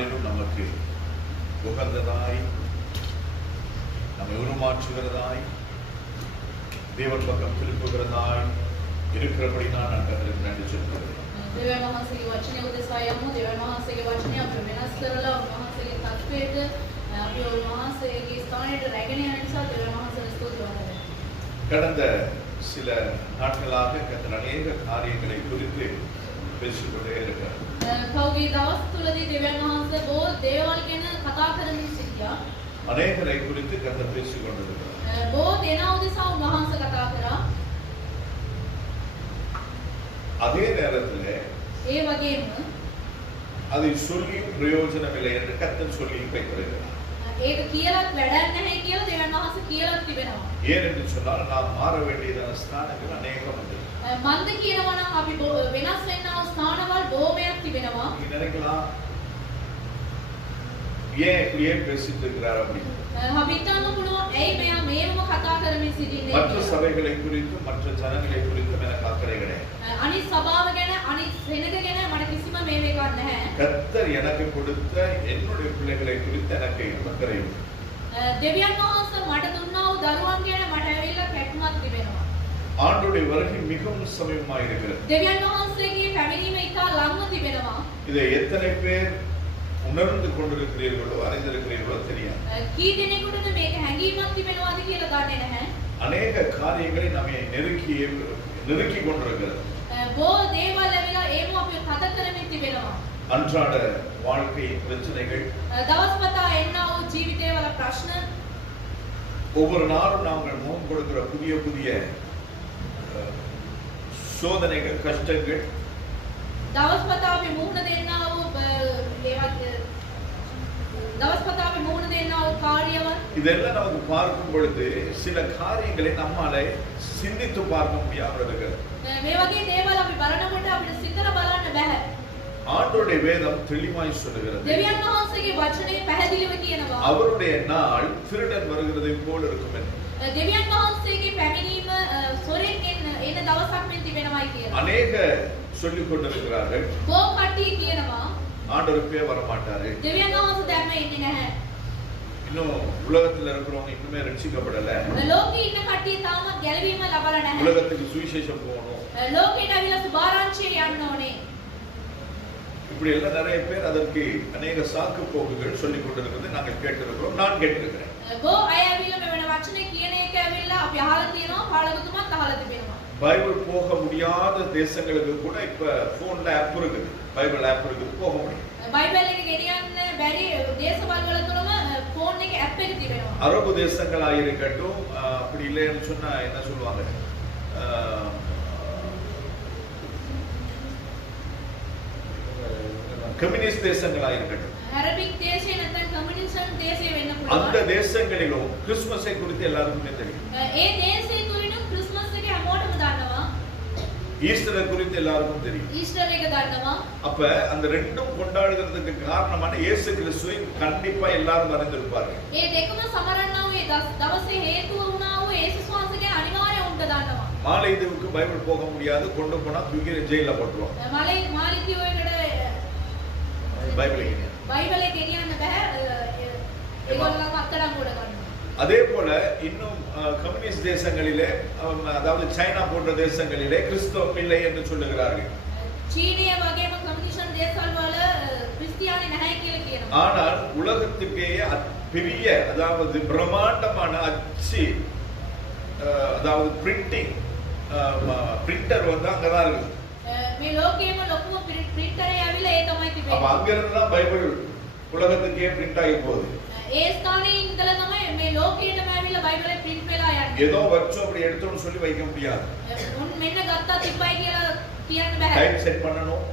நாளிலும் நமக்கு உகந்ததாய் நம்மை உருமாற்றுகிறதாய் தேவன் பக்கம் திருப்புகிறதாய் இருக்கிறபடி நான் கர்த்தருக்கு நன்றி சொல்கிறேன். දෙවියන් වහන්සේගේ වචනය උදෙසා යමු. දෙවියන් වහන්සේගේ වචනය අපිට වෙනස් කරලා උන්වහන්සේගේ තත්වයට අපි උන්වහන්සේගේ ස්ථානයට රැගෙන යන නිසා දෙවියන් වහන්සේට ස්තුති වහන්සේ. கடந்த சில நாட்களாக கர்த்தர் அநேக காரியங்களை குறித்து பேசிக்கொண்டே இருக்கிறார். පෞගේ දවස් තුලදී දෙවියන් වහන්සේ බොහෝ දේවල් ගැන කතා කරමින් සිටියා. அநேகரை குறித்து கர்த்தர் பேசிக் கொண்டிருக்கிறார். බොහෝ දෙනා උදෙසා උන්වහන්සේ කතා කරා. அதே நேரத்தில் ඒ වගේම அதை சொல்லியும் பிரயோஜனம் இல்லை என்று கர்த்தர் சொல்லி வைத்திருக்கிறார். ඒක කියලාත් වැඩක් නැහැ කියලා දෙවියන් වහන්සේ කියලාත් තිබෙනවා. ஏன் என்று சொன்னால் நாம் மாற வேண்டியதான ஸ்தானங்கள் அநேகம் உண்டு. මන්ද කියනවා නම් අපි වෙනස් වෙන්නා වූ ස්ථානවල බොහෝමයක් තිබෙනවා. நீங்க நினைக்கலாம் ஏன் இப்படியே பேசிட்டு இருக்கிறார் அப்படி. අපි හිතන්න පුළුවන් ඇයි මෙයා මේවම කතා කරමින් සිටින්නේ மற்ற කියලා. சபைகளை குறித்து மற்ற ஜனங்களை குறித்து எனக்கு அக்கறை கிடையாது. අනිත් සභාව ගැන අනිත් සෙනග ගැන මට කිසිම මේකක් නැහැ. கர்த்தர் எனக்கு கொடுத்த என்னுடைய பிள்ளைகளை குறித்து எனக்கு அக்கறை உண்டு. දෙවියන් වහන්සේ මට දුන්නා වූ දරුවන් ගැන මට ඇවිල්ලා කැක්කමක් තිබෙනවා. ஆண்டுடைய வருகை மிகவும் சமீபமாக இருக்கிறது. දෙවියන් වහන්සේගේ පැමිණීම ඉතා ළඟම තිබෙනවා. இதை எத்தனை பேர் உணர்ந்து கொண்டிருக்கிறீர்களோ அறிந்திருக்கிறீர்களோ தெரியாது. කී දෙනෙකුටද මේක හැඟීමක් තිබෙනවද කියලා දන්නේ නැහැ. அநேக காரியங்களை நம்மை நெருக்கி கொண்டிருக்கிறது. බොහෝ දේවල් ඇවිල්ලා ඒම අපි කතා කරමින් තිබෙනවා. அன்றாட வாழ்க்கை பிரச்சனைகள், දවස්පතා එන්නා වූ ජීවිතයේ වල ප්‍රශ්න, ஒவ்வொரு நாளும் நாங்கள் முகம் கொடுக்கிற புதிய புதிய சோதனைகள், கஷ்டங்கள், දවස්පතා අපි මුහුණ දෙන්නා වූ දවස්පතා අපි මුහුණ දෙන්නා වූ කාර්යවල இதெல்லாம் நமக்கு பார்க்கும் பொழுது சில காரியங்களை நம்மாலே சிந்தித்து பார்க்க முடியாமல் இருக்கிறது. මේ වගේ දේවල් අපි බලනකොට අපිට සිතලා බලන්න බෑ. ஆண்டவருடைய வேதம் தெளிவாய் சொல்லுகிறது. දෙවියන් වහන්සේගේ වචනේ පැහැදිලිව කියනවා. அவருடைய நாள் திருடன் வருகிறதை போல் இருக்கும் என்று. දෙවියන් වහන්සේගේ පැමිණීම සොරෙන් එන දවසක් මෙන් තිබෙනවායි කියනවා. அநேக சொல்லிக் கொண்டிருக்கிறார்கள். බොහෝ කට්ටිය කියනවා ஆண்டவருக்கே வர மாட்டாரு. දෙවියන් වහන්සේ දැම්ම එන්නේ නැහැ. இன்னும் உலகத்துல இருக்கிறவங்க இன்னுமே ரட்சிக்கப்படல. ලෝකේ ඉන්න කට්ටිය තාමත් ගැලවීම ලබලා නැහැ. உலகத்துக்கு சுவிசேஷம் போகணும். ලෝකේට අවිලා සුභාරංචිය යන්න ඕනේ. இப்படி எல்லாம் நிறைய பேர் அதற்கு அநேக சாக்கு போக்குகள் சொல்லிக் கொண்டிருக்கிறது நாங்கள் கேட்டிருக்கிறோம். நான் கேட்டிருக்கிறேன். බොහෝ අය අවිලා මෙවන වචනේ කියන එක අවිලා අපි අහලා තියෙනවා. පාලකතුමාත් අහලා තිබෙනවා. பைபிள் போக முடியாத தேசங்களுக்கு கூட இப்ப போன்ல ஆப் இருக்குது. பைபிள் ஆப் இருக்குது, போக முடியும். බයිබල් එක ගෙනියන්න බැරි දේශවල වල තුනම ෆෝන් එකේ ඇප් එක තිබෙනවා. அரபு தேசங்களா இருக்கட்டும், அப்படி இல்லைன்னு சொன்னா என்ன சொல்லுவாங்க, கம்யூனிஸ்ட் தேசங்களா இருக்கட்டும், அரபிக் தேசේ නැත්නම් කමියුනිස්ට් தேசේ වෙන්න පුළුවන්. அந்த தேசங்களிலும் கிறிஸ்துமஸை குறித்து எல்லாருக்குமே தெரியும். ඒ දේශේ තුලිනුත් ක්‍රිස්මස් එක හැමෝටම දන්නවා. ஈஸ்டரை குறித்து எல்லாருக்கும் தெரியும். ඊස්ටර් එක දන්නවා. அப்ப அந்த ரெண்டும் கொண்டாடுகிறதுக்கு காரணமான இயேசு கிறிஸ்துவை கண்டிப்பா எல்லாரும் அறிந்திருப்பார்கள். ඒ දෙකම සමරන්නා වූ දවසේ හේතුව වුණා වූ යේසුස් වහන්සේගේ අනිවාර්ය උන්ට දන්නවා. மாலைதீவுக்கு பைபிள் போக முடியாது, கொண்டு போனா தூக்கி ஜெயில போட்டுருவாங்க. මාලිතියෝ එකට பைபிள் බයිබලේ ගෙනියන්න බෑ. ඒගොල්ලන්ව අත්අඩංගුවට ගන්නවා. அதே போல இன்னும் கம்யூனிஸ்ட் தேசங்களிலே, அதாவது சைனா போன்ற தேசங்களிலே கிறிஸ்தவம் இல்லை என்று சொல்லுகிறார்கள். சீனிய வகைම කමියුනිස්ට් දේශවල වල ක්‍රිස්තියානි නැහැ කියලා කියනවා. ஆனால் உலகத்துக்கே பெரிய, அதாவது பிரம்மாண்டமான அச்சு, அதாவது பிரிண்டிங் பிரிண்டர் வந்து அங்கதான் இருக்கு. මේ ලෝකයේම ලොකුම printer එක ඇවිල්ලා ඒ තමයි அப்ப තිබෙන්නේ. அங்க இருந்து தான் பைபிள் உலகத்துக்கே பிரிண்ட் ஆகி போகுது. ඒ ස්ථානයේ ඉඳලා තමයි මේ ලෝකයටම ඇවිල්ලා බයිබලේ print වෙලා යන්නේ. ஏதோ வச்சோம் அப்படி எடுத்தோம்னு சொல்லி வைக்க முடியாது. උන් මෙන්න ගත්තා තිබ්බයි කියලා කියන්න බෑ. டைம் செட் பண்ணணும்,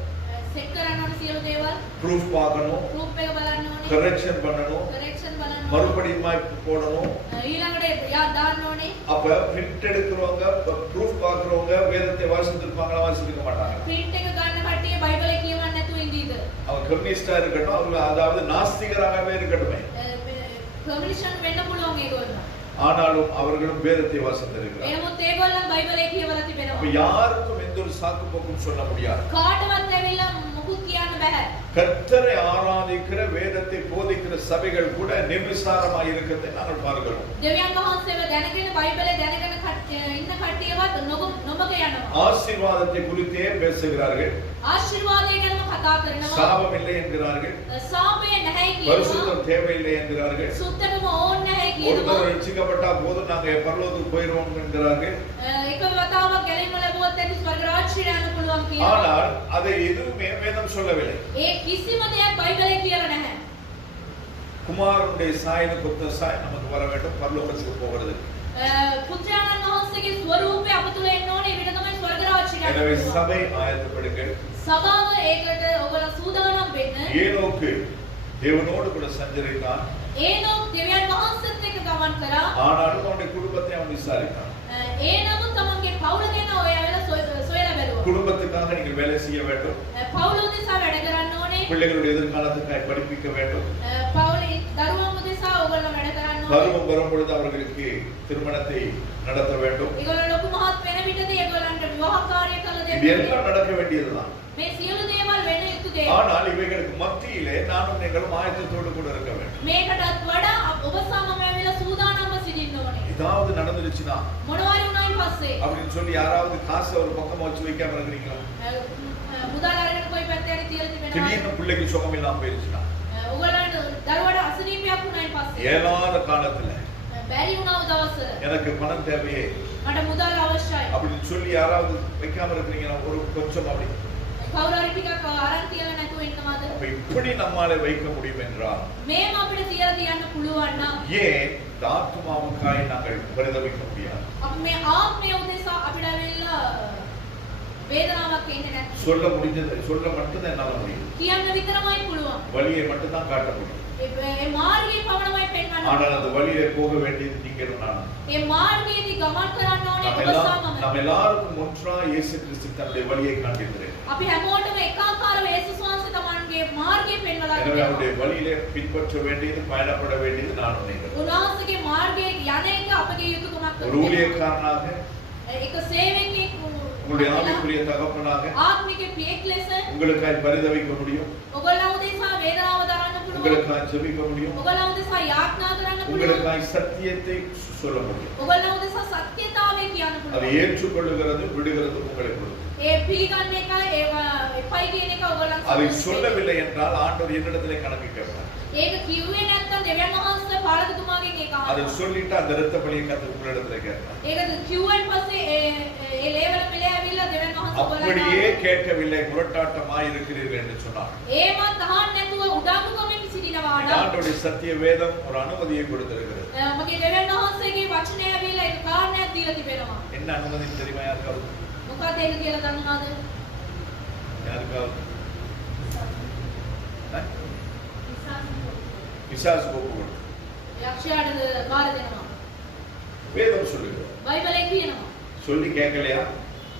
සෙට් කරන්න ඕනේ සියලු දේවල්. ப்ரூஃப் பார்க்கணும், ප්‍රූෆ් එක බලන්න ඕනේ. கரெக்ஷன் பண்ணணும், කரெක්ෂන් බලන්න ඕනේ. மறுபடியும் போடணும். ඊළඟට දාන්න ඕනේ. அப்ப பிரிண்ட் எடுக்கிறவங்க, ப்ரூஃப் பார்க்கறவங்க வேதத்தை வாசிச்சிருப்பாங்களா, வாசிச்சிருக்க மாட்டாங்க. print එක ගන්න කට්ටිය බයිබලේ කියවන්න නැතුව ඉඳීද? அவங்க கம்யூனிஸ்டா இருக்கட்டும், அவங்க அதாவது நாஸ்திகராகவே இருக்கட்டுமே, කමියුනිස්ට් වෙන්න පුළුවන් ඒගොල්ලෝ. ஆனாலும் அவர்களும் வேதத்தை வாசித்திருக்கிறார்கள். එනමුත් ඒගොල්ලන් බයිබලේ කියවලා அப்ப තිබෙනවා. யாருக்கும் எந்த ஒரு சாக்கு போக்கும் சொல்ல முடியாது. කාටවත් ඇවිල්ලා මුකුත් කියන්න බෑ. கர்த்தரை ஆராதிக்கிற இருக்கிற சபைகள் கூட நிர்விசாரமாக இருக்கிறதை நாங்கள் பார்க்கிறோம். දෙවියන් වහන්සේව දැනගෙන බයිබලේ දැනගෙන ඉන්න කට්ටියවත් නොමග යනවා. ஆசீர்வாதத்தை குறித்தே பேசுகிறார்கள். ආශිර්වාදය ගැනම කතා කරනවා. சாபம் இல்லை என்கிறார்கள். සාපය නැහැ කියනවා. பரிசுத்தம் தேவையில்லை என்கிறார்கள். සුත්තකම ඕනේ නැහැ ஒருத்தர் කියනවා. ரட்சிக்கப்பட்டா போதும் நாங்க பரலோகத்துக்கு போயிடுவோம் என்கிறார்கள். එක වතාවක් ගැලීම ලැබුවොත් ඇති ස්වර්ග රාජ්‍යයට යන්න පුළුවන් කියනවා. ஆனால் அதை எதுவுமே வேதம் சொல்லவில்லை. ඒ කිසිම දෙයක් බයිබලේ කියලා නැහැ. குமாரனுடைய சாயலுக்கு ஒத்த சாய் நமக்கு வர வேண்டும் பரலோகத்துக்கு போகிறது. පුත්‍රයාණන් වහන්සේගේ ස්වරූපය අප තුළ එන්න ඕනේ. ඊට තමයි ස්වර්ග රාජ්‍යයට යන්න எனவே පුළුවන්. சபை ஆயத்தப்படுங்கள். සභාව ඒකට ඔබලා සූදානම් වෙන්න. ஏனோக்கு தேவனோடு கூட சஞ்சரித்தான். ඒනොක් දෙවියන් වහන්සේත් එක්ක ගමන් කරා. ஆனாலும் அவனுடைய குடும்பத்தை அவன் விசாரித்தான். ඒ නමුත් තමන්ගේ පවුල ගැන ඔයාලා සොයලා බැලුවා. குடும்பத்துக்காக நீங்கள் வேலை செய்ய வேண்டும். පවුල උදෙසා වැඩ කරන්න ඕනේ. பிள்ளைகளுடைய எதிர்காலத்துக்காக படிப்பிக்க வேண்டும். පවුලේ දරුවන් උදෙසා ඔයගොල්ලෝ වැඩ කරන්න ඕනේ. பருவம் வரும் பொழுது அவர்களுக்கு திருமணத்தை நடத்த வேண்டும். ඒගොල්ලෝ ලොකු මහත් වෙන විටදී ඒගොල්ලන්ට විවාහ කාර්ය කළ இது දෙන්න. எல்லாம் நடக்க வேண்டியதுதான். මේ සියලු දේවල් වෙන යුතු දේ. ஆனால் இவைகளுக்கு மத்தியிலே நானும் நீங்களும் ஆயத்தத்தோடு கூட இருக்க வேண்டும். මේකටත් වඩා ඔබ සමම වෙලා සූදානම්ව සිටින්න ඕනේ. ஏதாவது நடந்துருச்சுனா මොනවාරි උනායින් පස්සේ அப்படின்னு சொல்லி யாராவது காசை ஒரு பக்கமா வச்சு வைக்காம இருக்கிறீங்களா? මුදල් අරගෙන කොයි පැත්තේ හරි තියලා තිබෙනවා. திடீர்னு பிள்ளைக்கு சுகம் இல்லாம போயிருச்சுனா ඔයගොල්ලන්ට දරුවට අසනීපයක් උනායින් පස්සේ ஏழாத காலத்துல බැරි වුණා දවසට எனக்கு பணம் தேவையே මට මුදල් අවශ්‍යයි. அப்படின்னு சொல்லி யாராவது வைக்காம இருக்கிறீங்களா? ஒரு கொஞ்சம் அப்படி කවුරු හරි ටිකක් අරන් තියලා නැතුව ඉන්නවද? அப்ப இப்படி நம்மால வைக்க முடியும் என்றால் මේම අපිට තියලා තියන්න පුළුවන් නම් ஏன் இந்த ஆத்மாவுக்காய் நாங்கள் பரிதவிக்க முடியாது? අපි මේ ආත්මය උදෙසා අපිට වෙලා වේදනාවක් එන්නේ නැහැ. சொல்ல முடிஞ்சது சொல்ல மட்டும்தான் என்னால முடியும். කියන්න විතරමයි පුළුවන්. வழியை மட்டும் தான் காட்ட முடியும். ඒ මාර්ගයේ පවණමයි පෙන්වන්න. ஆனால் அந்த வழியிலே போக வேண்டியது நீங்களும் நானும். ඒ මාර්ගයේදී ගමන් කරන්න ඕනේ ඔබ සමම. நாம் எல்லாருக்கும் ஒன்றா இயேசு கிறிஸ்து தன்னுடைய வழியை காண்பிக்கிறார். අපි හැමෝටම එකාකාරව යේසුස් වහන්සේ තමන්ගේ මාර්ගය පෙන්වලා எனவே දෙනවා. அவருடைய வழியிலே பின்பற்ற வேண்டியது பயணப்பட வேண்டியது நானும் நீங்கள். උන්වහන්සේගේ මාර්ගයේ යන එක අපගේ යුතුයකමක් ஒரு ஊழியக்காரனாக ඒක සේවකෙක් உங்களுடைய ஆவிக்குரிய தகப்பனாக ආත්මික පියෙක් ලෙස உங்களுக்காய் பரிதவிக்க முடியும். ඔයගොල්ලෝ උදෙසා වේදනාව දරන්න පුළුවන්. உங்களுக்காய் ஜெபிக்க முடியும். ඔයගොල්ලෝ උදෙසා යාඥා කරන්න පුළුවන්. உங்களுக்காய் சத்தியத்தை சொல்ல முடியும். ඔයගොල්ලෝ උදෙසා සත්‍යතාවය කියන්න அதை පුළුවන්. ஏற்றுக்கொள்ளுகிறது விடுகிறது உங்களுக்கு பொறுத்து. ඒ පිළිගන්න එක ඒවා එපයි කියන එක ඔයගොල්ලන් அதை சொல்லவில்லை என்றால் ஆண்டவர் என்னிடத்திலே கணக்கு கேட்பார். ඒක කිව්වේ නැත්තම් දෙවියන් වහන්සේ පාලකතුමාගෙන් ඒක அதை අහනවා. சொல்லிட்டு அந்த இரத்த பலியை கர்த்தர் உங்களிடத்திலே கேட்பார். ඒක කිව්වන් පස්සේ ඒ ලේවල පිළේ ඇවිල්ලා දෙවියන් වහන්සේ அப்படியே ඔයගොල්ලන් கேட்கவில்லை முரட்டாட்டமாய் இருக்கிறீர்கள் என்று சொன்னார். ඒවත් අහන්න නැතුව උඩඟුකමින් සිටිනවා නම් ஆண்டவருடைய சத்திய வேதம் ஒரு அனுமதியை கொடுத்திருக்கிறது. මගේ දෙවියන් වහන්සේගේ වචනය ඇවිල්ලා ඒක කාරණයක් දීලා තිබෙනවා. என்ன அனுமதி தெரியுமா யாருக்காவது? මොකක්ද ඒක කියලා දන්නවද? யாருக்காவது? பிசாசு ஒப்புக்கொடு. යක්ෂයාට බාර දෙනවා. வேதம் சொல்லுகிறது. බයිබලේ කියනවා. சொல்லி கேட்கலையா?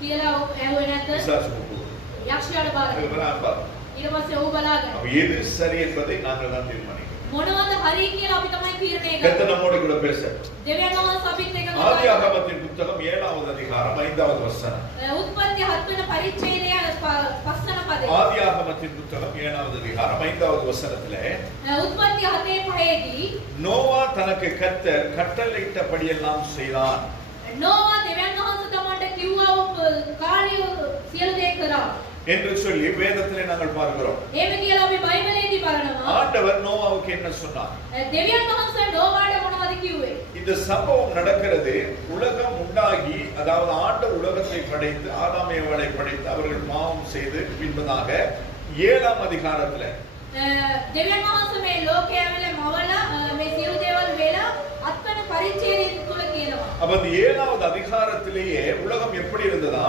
කියලා ඇහුවේ නැද්ද? பிசாசு ஒப்புக்கொடு. යක්ෂයාට බාර දෙනවා. அதுக்கப்புறம் பாரு. ඊට පස්සේ ඔහු බලාගෙන அப்ப எது சரி என்பதை நாங்கள் தான் தீர்மானிக்கிறோம். මොනවද හරි කියලා අපි තමයි තීරණය கர்த்தர் කරන්නේ. நம்மோடு கூட பேச. දෙවියන් වහන්සේ අපිත් එක්ක කතා ஆதியாகமத்தின் புத்தகம் 7வது அதிகாரம் 5வது வசனம். උත්පත්ති 7 වෙනි පරිච්ඡේදය පස්වන පදේ. ஆதியாகமத்தின் புத்தகம் 7வது அதிகாரம் 5வது வசனத்திலே උත්පත්ති 7 5දී நோவா தனக்கு கர்த்தர் கட்டளையிட்டபடியெல்லாம் செய்தான். නෝවා දෙවියන් වහන්සේ තමන්ට කිව්වා වූ කාර්ය සියලු දේ කරා. என்று சொல்லி வேதத்திலே நாங்கள் பார்க்கிறோம். එහෙම කියලා අපි බයිබලයේදී බලනවා. ஆண்டவர் நோவாவுக்கு என்ன சொன்னார்? දෙවියන් වහන්සේ නෝවාට මොනවද කිව්වේ? இந்த சம்பவம் நடக்கிறது உலகம் உண்டாகி அதாவது ஆண்டவர் உலகத்தை படைத்து ஆதாம் ஏவாளை படைத்து அவர்கள் பாவம் செய்து பின்பதாக 7ஆம் அதிகாரத்துல දෙවියන් වහන්සේ මේ ලෝකය ඇවිල්ලා මවලා මේ සියලු දේවල් වෙලා අත්වන පරිච්ඡේදය තුල කියනවා. அப்ப இந்த 7வது அதிகாரத்திலேயே உலகம் எப்படி இருந்ததா?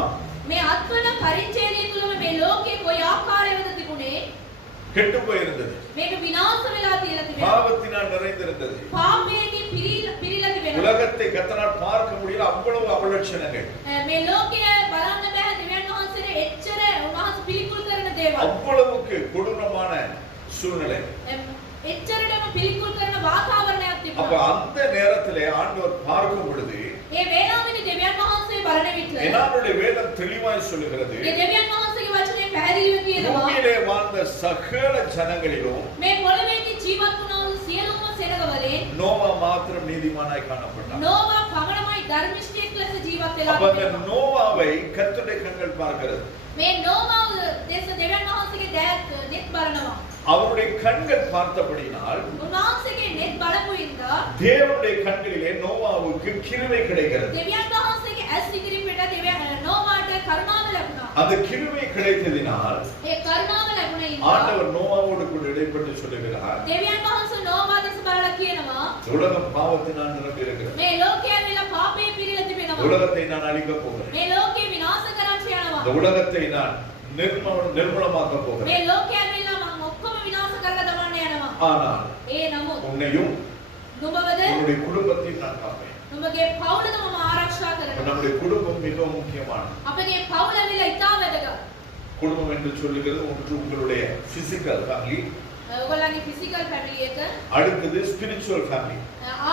මේ අත්වන පරිච්ඡේදය තුලම මේ ලෝකේ කොයි ආකාරයකද තිබුණේ? கெட்டு போயிருந்தது. මේක විනාශ වෙලා තියලා තිබෙනවා. பாவத்தினால் நிறைந்திருந்தது. පාපයේදී පිරීලා තිබෙනවා. உலகத்தை கர்த்தரால் பார்க்க முடியல அவ்வளவு அவலட்சணங்கள். මේ ලෝකය බලන්න බෑ දෙවියන් වහන්සේට එච්චර උන්වහන්සේ පිළිකුල් කරන දේවල්. அவ்வளவுக்கு கொடூரமான சூழ்நிலை. එච්චරටම පිළිකුල් කරන වාතාවරණයක් அப்ப තිබුණා. அந்த நேரத்திலே ஆண்டவர் பார்க்கும் பொழுது ඒ වේලාවෙදි දෙවියන් වහන්සේ බලන විට என்னுடைய வேதம் தெளிவாய் சொல்லுகிறது. ඒ දෙවියන් වහන්සේගේ වචනේ පැහැදිලිව කියනවා. பூமியிலே வாழ்ந்த சகல ஜனங்களிலும் මේ පොළවේදී ජීවත් වුණ நீதிமானாய் காணப்பட்டான். නෝවා පමණමයි ධර්මිෂ්ඨයෙක් ලෙස ජීවත් වෙලා அப்ப அந்த තිබෙනවා. நோவாவை கர்த்தருடைய கண்கள் பார்க்கிறது. මේ නෝවාව දේශ දෙවියන් වහන්සේගේ දැත් net බලනවා. அவருடைய கண்கள் பார்த்தபடினால் උන්වහන්සේගේ net බලපු ඉඳා தேவனுடைய கண்களிலே நோவாவுக்கு கிருபை கிடைக்கிறது. දෙවියන් වහන්සේගේ ඇස් ඉදිරි පිට දෙවියන් නෝවාට කරුණාව ලැබුණා. அந்த கிருபை கிடைத்ததினால் ඒ කරුණාව ලැබුණ ඉඳා ஆண்டவர் நோவாவோடு கூட இடைப்பட்டு சொல்லுகிறார், දෙවියන් වහන්සේ නෝවා දෙස බලලා කියනවා உலகம் பாவத்தினால் நிரம்பி இருக்கிறது. මේ ලෝකය ඇවිල්ලා පාපේ පිරීලා තිබෙනවා. உலகத்தை நான் அழிக்கப் போகிறேன். මේ ලෝකේ විනාශ කරන්න යනවා. இந்த உலகத்தை நான் நிர்மூலமாக்க போகிறேன். මේ ලෝකය ඇවිල්ලා මම ඔක්කොම විනාශ කරලා දමන්න යනවා. ஆனால் ඒ නමුත් உன்னையும் නුඹවද உன்னுடைய குடும்பத்தையும் நான் காப்பேன். නුඹගේ පවුලද මම ආරක්ෂා කරනවා. நம்முடைய குடும்பம் மிகவும் முக்கியமானது. අපගේ පවුල ඇවිල්ලා ඉතා වැදගත්. குடும்பம் என்று சொல்லுகிறது ஒன்று உங்களுடைய பிசிக்கல் ஃபேமிலி, ඔයගොල්ලන්ගේ ෆිසිකල් ෆැමිලි එක, அடுத்தது ஸ்பிரிச்சுவல் ஃபேமிலி.